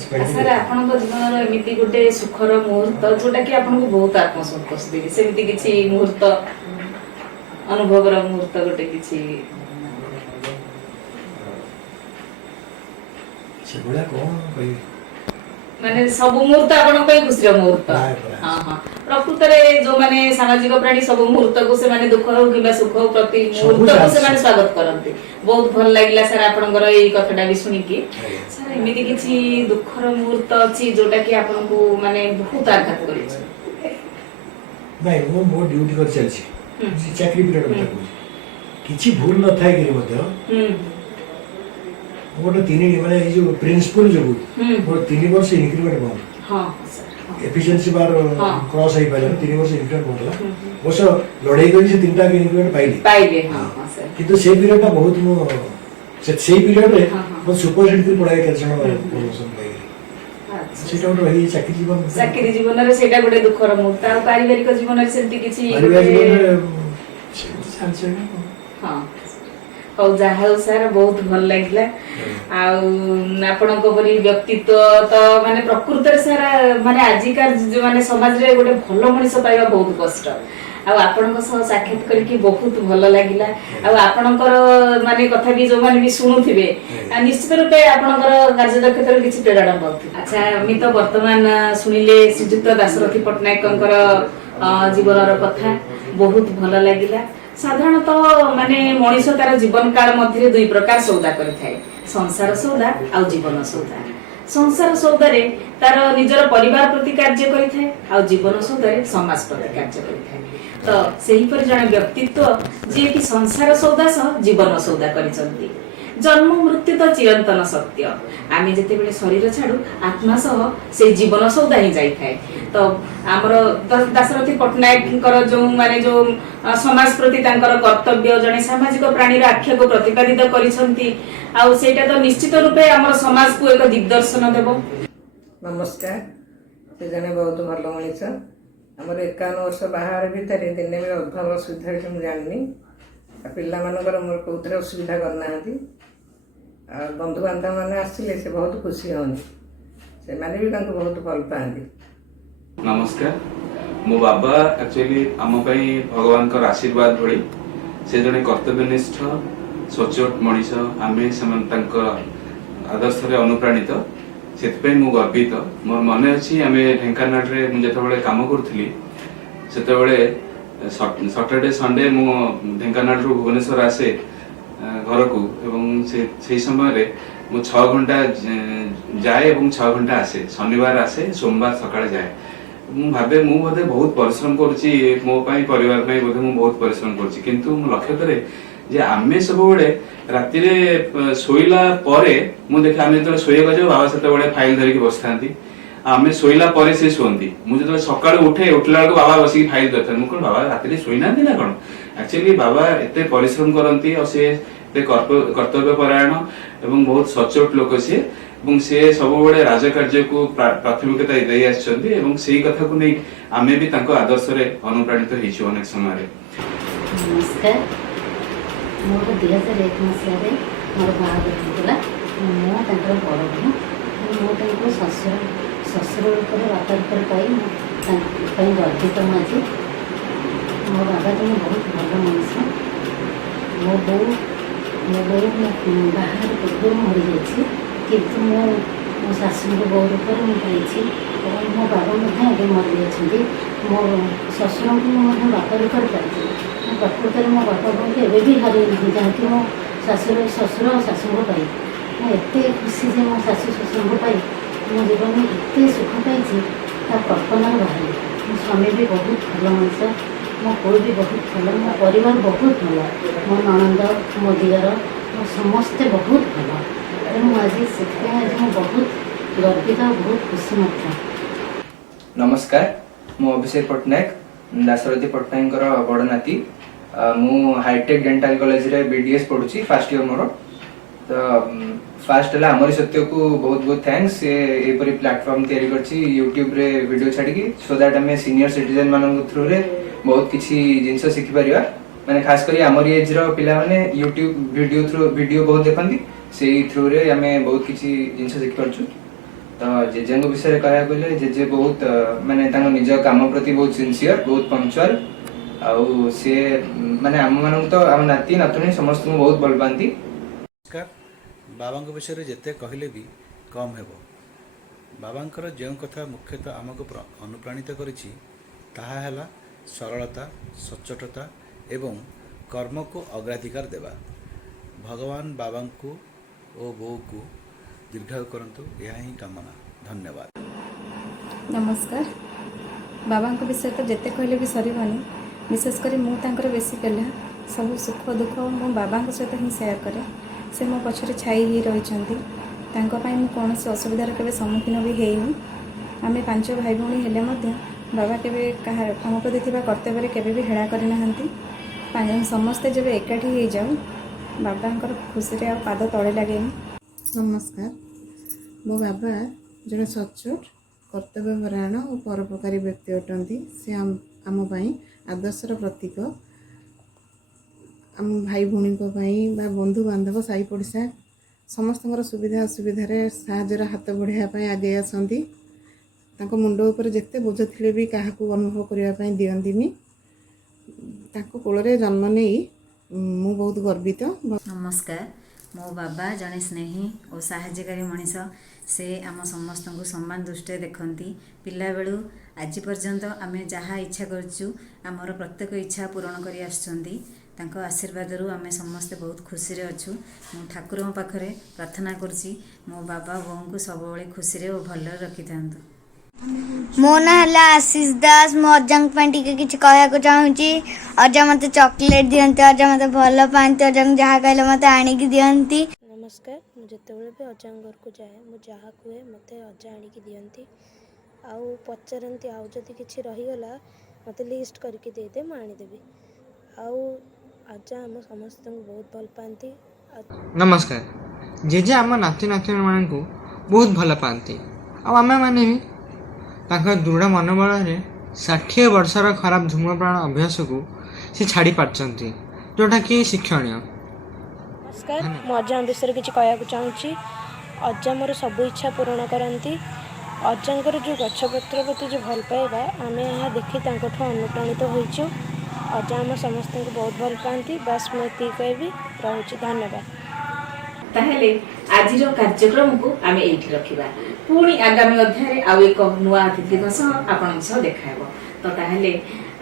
ସାର୍ ଆପଣଙ୍କ ଜୀବନର ଏମିତି ଗୋଟେ ସୁଖର ମୁହୂର୍ତ୍ତ ଯୋଉଟା କି ଆପଣଙ୍କୁ ବହୁତ ଆତ୍ମସନ୍ତୋଷ ଦିଏ ସେମିତି କିଛି ମୁହୂର୍ତ୍ତ ଅନୁଭବର ମୁହୂର୍ତ୍ତ ଗୋଟେ କିଛି ସେଭଳିଆ କଣ କହିବି ମାନେ ସବୁ ମୁହୂର୍ତ୍ତ ଆପଣଙ୍କ ପାଇଁ ଖୁସିର ମୁହୂର୍ତ୍ତ ହଁ ହଁ ପ୍ରକୃତରେ ଯୋଉମାନେ ସାମାଜିକ ପ୍ରାଣୀ ସବୁ ମୁହୂର୍ତ୍ତକୁ ସେମାନେ ଦୁଃଖ ହଉ କିମ୍ବା ସୁଖ ହଉ ପ୍ରତି ମୁହୂର୍ତ୍ତକୁ ସେମାନେ ସ୍ୱାଗତ କରନ୍ତି ବହୁତ ଭଲ ଲାଗିଲା ସାର୍ ଆପଣଙ୍କର ଏଇ କଥାଟା ବି ଶୁଣିକି ସାର୍ ଏମିତି କିଛି ଦୁଃଖର ମୁହୂର୍ତ୍ତ ଅଛି ଯୋଉଟା କି ଆପଣଙ୍କୁ ମାନେ ବହୁତ ଆଘାତ କରିଛି ନାଇଁ ମୁଁ ମୋ ଡ୍ୟୁଟି କରି ଚାଲିଛି ଚାକିରି ପିରିୟଡ଼ କଥା କହୁଛି କିଛି ଭୁଲ ନଥାଏ କି ମଧ୍ୟ ଗୋଟେ 3 ମାନେ ଏଇ ଯୋଉ ପ୍ରିନ୍ସିପଲ ଯୋଗୁ ମୋର 3 ବର୍ଷ ଇନକ୍ରିମେଣ୍ଟ ବନ୍ଦ ଏଫିସିଏନ୍ସି ବାର କ୍ରସ୍ ହେଇପାରିଲା 3 ବର୍ଷ ଇନକ୍ରିମେଣ୍ଟ ବନ୍ଦ ହେଲା ବର୍ଷ ଲଢେଇ କରି ସେ 3ଟା ଇନକ୍ରିମେଣ୍ଟ ପାଇଲି କିନ୍ତୁ ସେଇ ପିରିୟଡଟା ବହୁତ ମୁଁ ସେଇ ପିରିୟଡରେ ମୁଁ ସୁପରସିଡ୍ କରି ପଢାଇ କେତେ ଜଣ ପ୍ରମୋସନ ପାଇଲି ସେଇଟା ଗୋଟେ ରହି ଚାକିରି ଜୀବନରେ ସେଇଟା ଗୋଟେ ଦୁଃଖର ମୁହୂର୍ତ୍ତ ଆଉ ପାରିବାରିକ ଜୀବନରେ ସେମିତି କିଛି ହଁ ହଉ ଯାହା ହଉ ସାର୍ ବହୁତ ଭଲ ଲାଗିଲା ଆଉ ଆପଣଙ୍କ ପରି ବ୍ୟକ୍ତିତ୍ବ ତ ମାନେ ପ୍ରକୃତରେ ସାର୍ ମାନେ ଆଜିକା ମାନେ ସମାଜରେ ଗୋଟେ ଭଲ ମଣିଷ ପାଇବା ବହୁତ କଷ୍ଟ ଆଉ ଆପଣଙ୍କ ସହ ସାକ୍ଷାତ କରିକି ବହୁତ ଭଲ ଲାଗିଲା ଆଉ ଆପଣଙ୍କର ମାନେ କଥା ବି ଯୋଉମାନେ ବି ଶୁଣୁଥିବେ ନିଶ୍ଚିତ ରୂପେ ଆପଣଙ୍କର କାର୍ଯ୍ୟଦକ୍ଷତାରୁ କିଛି ପ୍ରେରଣା ପାଉଥିବେ ଆଚ୍ଛା ଆମେ ତ ବର୍ତ୍ତମାନ ଶୁଣିଲେ ଶ୍ରୀଯୁକ୍ତ ଦାଶରଥୀ ପଟ୍ଟନାୟକଙ୍କର ଜୀବନର କଥା ବହୁତ ଭଲ ଲାଗିଲା ସାଧାରଣତଃ ମାନେ ମଣିଷ ତାର ଜୀବନ କାଳ ମଧ୍ୟରେ 2 ପ୍ରକାର ସୌଦା କରିଥାଏ ସଂସାର ସୌଦା ଆଉ ଜୀବନ ସୌଦା ସଂସାର ସୌଦାରେ ତାର ନିଜର ପରିବାର ପ୍ରତି କାର୍ଯ୍ୟ କରିଥାଏ ଆଉ ଜୀବନ ସୌଦାରେ ସମାଜ ପ୍ରତି କାର୍ଯ୍ୟ କରିଥାଏ ତ ସେହିପରି ଜଣେ ବ୍ୟକ୍ତିତ୍ୱ ଯିଏକି ସଂସାର ସୌଦା ସହ ଜୀବନ ସୌଦା କରିଛନ୍ତି ଜନ୍ମ ମୃତ୍ୟୁ ତ ଚିରନ୍ତନ ସତ୍ୟ ଆମେ ଯେତେବେଳେ ଶରୀର ଛାଡୁ ଆତ୍ମା ସହ ସେଇ ଜୀବନ ସୌଦା ହିଁ ଯାଇଥାଏ ତ ଆମର ଦାଶରଥୀ ପଟ୍ଟନାୟକଙ୍କର ଯୋଉ ମାନେ ଯୋଉ ସମାଜ ପ୍ରତି ତାଙ୍କର କର୍ତ୍ତବ୍ୟ ଜଣେ ସାମାଜିକ ପ୍ରାଣୀର ଆକ୍ଷେପ ପ୍ରତିପାଦିତ କରିଛନ୍ତି ଆଉ ସେଇଟା ତ ନିଶ୍ଚିତ ରୂପେ ଆମର ସମାଜକୁ ଏକ ଦିଗ୍ଦର୍ଶନ ଦେବ ନମସ୍କାର ସେ ଜଣେ ବହୁତ ଭଲ ମଣିଷ ଆମର 51 ବର୍ଷ ବାହାଘର ଭିତରେ ଦିନେ ବି ଅଭାବ ଅସୁବିଧା କିଛି ମୁଁ ଜାଣିନି ଆଉ ପିଲାମାନଙ୍କର ମୋର କେଉଁଥିରେ ଅସୁବିଧା କରିନାହାନ୍ତି ଆଉ ବନ୍ଧୁବାନ୍ଧବ ମାନେ ଆସିଲେ ସେ ବହୁତ ଖୁସି ହୁଅନ୍ତି ସେମାନେ ବି ତାଙ୍କୁ ବହୁତ ଭଲ ପାଆନ୍ତି ନମସ୍କାର ମୋ ବାବା ଆକ୍ଚୁଆଲି ଆମ ପାଇଁ ଭଗବାନଙ୍କର ଆଶୀର୍ବାଦ ଭଳି ସେ ଜଣେ କର୍ତ୍ତବ୍ୟନିଷ୍ଠ ସଚ୍ଚୋଟ ମଣିଷ ଆମେ ସେମାନେ ତାଙ୍କ ଆଦର୍ଶରେ ଅନୁପ୍ରାଣିତ ସେଥିପାଇଁ ମୁଁ ଗର୍ବିତ ମୋର ମନେ ଅଛି ଆମେ ଢେଙ୍କାନାଳରେ ମୁଁ ଯେତେବେଳେ କାମ କରୁଥିଲି ସେତେବେଳେ ସଟରଡେ ସଣ୍ଡେ ମୁଁ ଢେଙ୍କାନାଳରୁ ଭୁବନେଶ୍ୱର ଆସେ घर को से समय मु 6 घंटा जाए और 6 घंटा आसे शनिवार आसे सोमवार सकाळे जाए मु भाबे मु बोधे बहुत परिश्रम करूची मो पाई परिवार पाई बोधे मु बहुत परिश्रम करूची किंतु मु लक्ष्य करे जे आमे सब बळे राती रे सोइला परे मु देखे आमे तो सोइया जाऊ बाबा सेते बळे फाइल धरि के बसथांती आमे सोइला परे से सोंती मु जतो सकाळ उठे उठला को बाबा बसी फाइल धरथन मु कोन बाबा राती रे सोइना ना कोन एक्चुअली बाबा एते परिश्रम करंती और से कर्तव्य परायण एवं बहुत सचोट लोक से से सब बड़े राजकार्य को प्राथमिकता दे आसी कथा को नहीं आमे भी तांको आदर्श रे अनुप्राणित होइछु अनेक समय रे। नमस्कार मोर 2001 मसीह मोर बाहागर होता मो बड़ भूँ मो शशुर रूप बापा रूप पाई गर्वित मुझे मो बाबा तो बहुत भल मनीष मो बो बाहर पूर्व मरी जाइए किंतु मो शाशु को बो रूप पाई और मो बाबा मरी जाती मो शशुर को बापा रूप पाई प्रकृत में मो बापा बोल के एवं भी हारे ना जहाँकि मो शशुर शाशु को पाई मैं एत खुशी से मो शाशु शशुर को पाई मो जीवन में एत सुख पाई कल्पना बाहर मो स्वामी भी बहुत भल मनीष मो पुओ भी बहुत भल मो परिवार बहुत भल मो ननंद मो दियर मो समस्ते बहुत भल तेणु आज से आज मैं बहुत गर्वित और बहुत खुशी मत। नमस्कार मो अभिषेक पट्टनायक दासरथी पट्टनायक बड़ नाती मु हाईटेक डेंटल कॉलेज रे बीडीएस पढ़ुची फर्स्ट ईयर मोर तो फास्ट है आमरी सत्य को बहुत बहुत थैंक्स ये प्लेटफॉर्म तैयारी करछि यूट्यूब रे वीडियो छाड़ी सो दैट हमें सीनियर सिटीजन मान थ्रू रे बहुत किसी जिनस शिखि परिवा माने खास करी आमरी एज रो पिला माने यूट्यूब वीडियो बहुत देखंती से थ्रू रे हमें बहुत किसी जिनस शिखि परछु तो जेजेंग विषय कहा गले जेजे बहुत माने तांको निज काम प्रति बहुत सिंसियर बहुत पंक्चुअल आउ से माने आम मानक तो आम नाती नातुणी समस्त को बहुत भल पाती। नमस्कार बाबा विषय जिते कहले भी कम हेब बाबांकर जो कथा मुख्यतः आमको अनुप्राणित करिछि ताहा हैला सरलता सच्चोटता एवं कर्म को अग्राधिकार देवा भगवान बाबा को ओ बो को दीर्घायु करंतु यह ही कामना धन्यवाद। नमस्कार बाबा विषय तो जिते कहले भी सरबनी विशेषकर मुझे बेसी पिला सब सुख दुख मो बाबा सहित ही सेयार करे से मो पछरे छाई ही रही कौन असुविधार के सम्मुखीन भी होनी आम 5 भाई भौणी हेले बाबा केवे आम प्रति कर्तव्य केवे भी हेड़ा करना समस्ते जब एकाठी हो जाऊ बाबा खुशी आ पाद तले लगे। नमस्कार मो बाबा जड़े सचोट कर्तव्यपरायण और परोपकारी व्यक्ति अटंती से आम आदर्शर प्रतीक आम भाई भौणी बंधु बांधव साई पड़िशा समस्त सुविधा असुविधार साहर हाथ बढ़ाई आगे आसती मुंड उपर जिते बोझ थे भी क्या अनुभव करने दिंती कोल जन्म नहीं मु बहुत गर्वित। नमस्कार मो बाबा जड़े स्नेही और साहाय्यकारी मनीष से आम समस्त को सम्मान दृष्टि देखती पिला बेलू आज पर्यंत आम जहाँ इच्छा करूँ आमर प्रत्येक इच्छा पूरण कर आशीर्वाद आम समस्ते बहुत खुशी रे अच्छु मु ठाकुर पाखरे प्रार्थना करुँची मो बाबा बों को सब खुशी और भल रखी था। मो ना है आशीष दास मो अजांग किसी कहना चाहूँगी अजा मत चॉकलेट दिखती अजा मत भल पाती अजांग जहाँ कहले मत आणिकी दिखती। नमस्कार मु जितेबाला भी अजांग घर को जाए मु जहाँ कहे मत अजा आणिकी दिखती आउ पचारती आउ जदि किसी रहीगला मत लिस्ट करके देदे मु आनीदेवी आउ अजा आम समस्त बहुत भल पाती। नमस्कार जेजे आम नाती नातुणी मान को बहुत भल पाती आम मैंने भी दृढ़ मनोबल 60 वर्षर खराब धूम्रपान अभ्यास को से छाड़ी पार्टी जोटा कि शिक्षणीय। नमस्कार मु अजा विषय किसी कहना चाहूँगी अजा मोर सब इच्छा पूरण करती अजांकर जो गछपत्र प्रति जो भल पाइबा आम यहाँ देखी अनुप्राणित होइछु अजा आम समस्त को बहुत भल पाती बस मुझे कहबी रहुछि धन्यवाद। ताहेले आजिर कार्यक्रम को आम एठी रखिबा पुणी आगामी अध्याय आउ एक नुआ अतिथि सह आपन सह देखाइबो तो ताहेले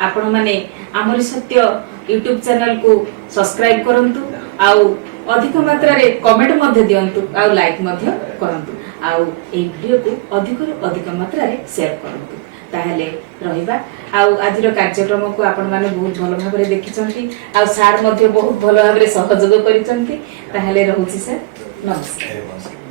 आपण माने आमरी सत्य यूट्यूब चैनल को सब्सक्राइब करंतु आउ अधिक मात्रा रे कमेंट मध्ये दियंतु आउ लाइक मध्ये करंतु आउ एई वीडियो को अधिक रु अधिक मात्रा रे शेयर करंतु ताहले रहिबा आउ आजिर कार्यक्रम को आपण माने बहुत भल भाबरे देखिचंती आउ सार मध्ये बहुत भल भाबरे सहयोग करिचंती ताहले रहउची सर नमस्कार।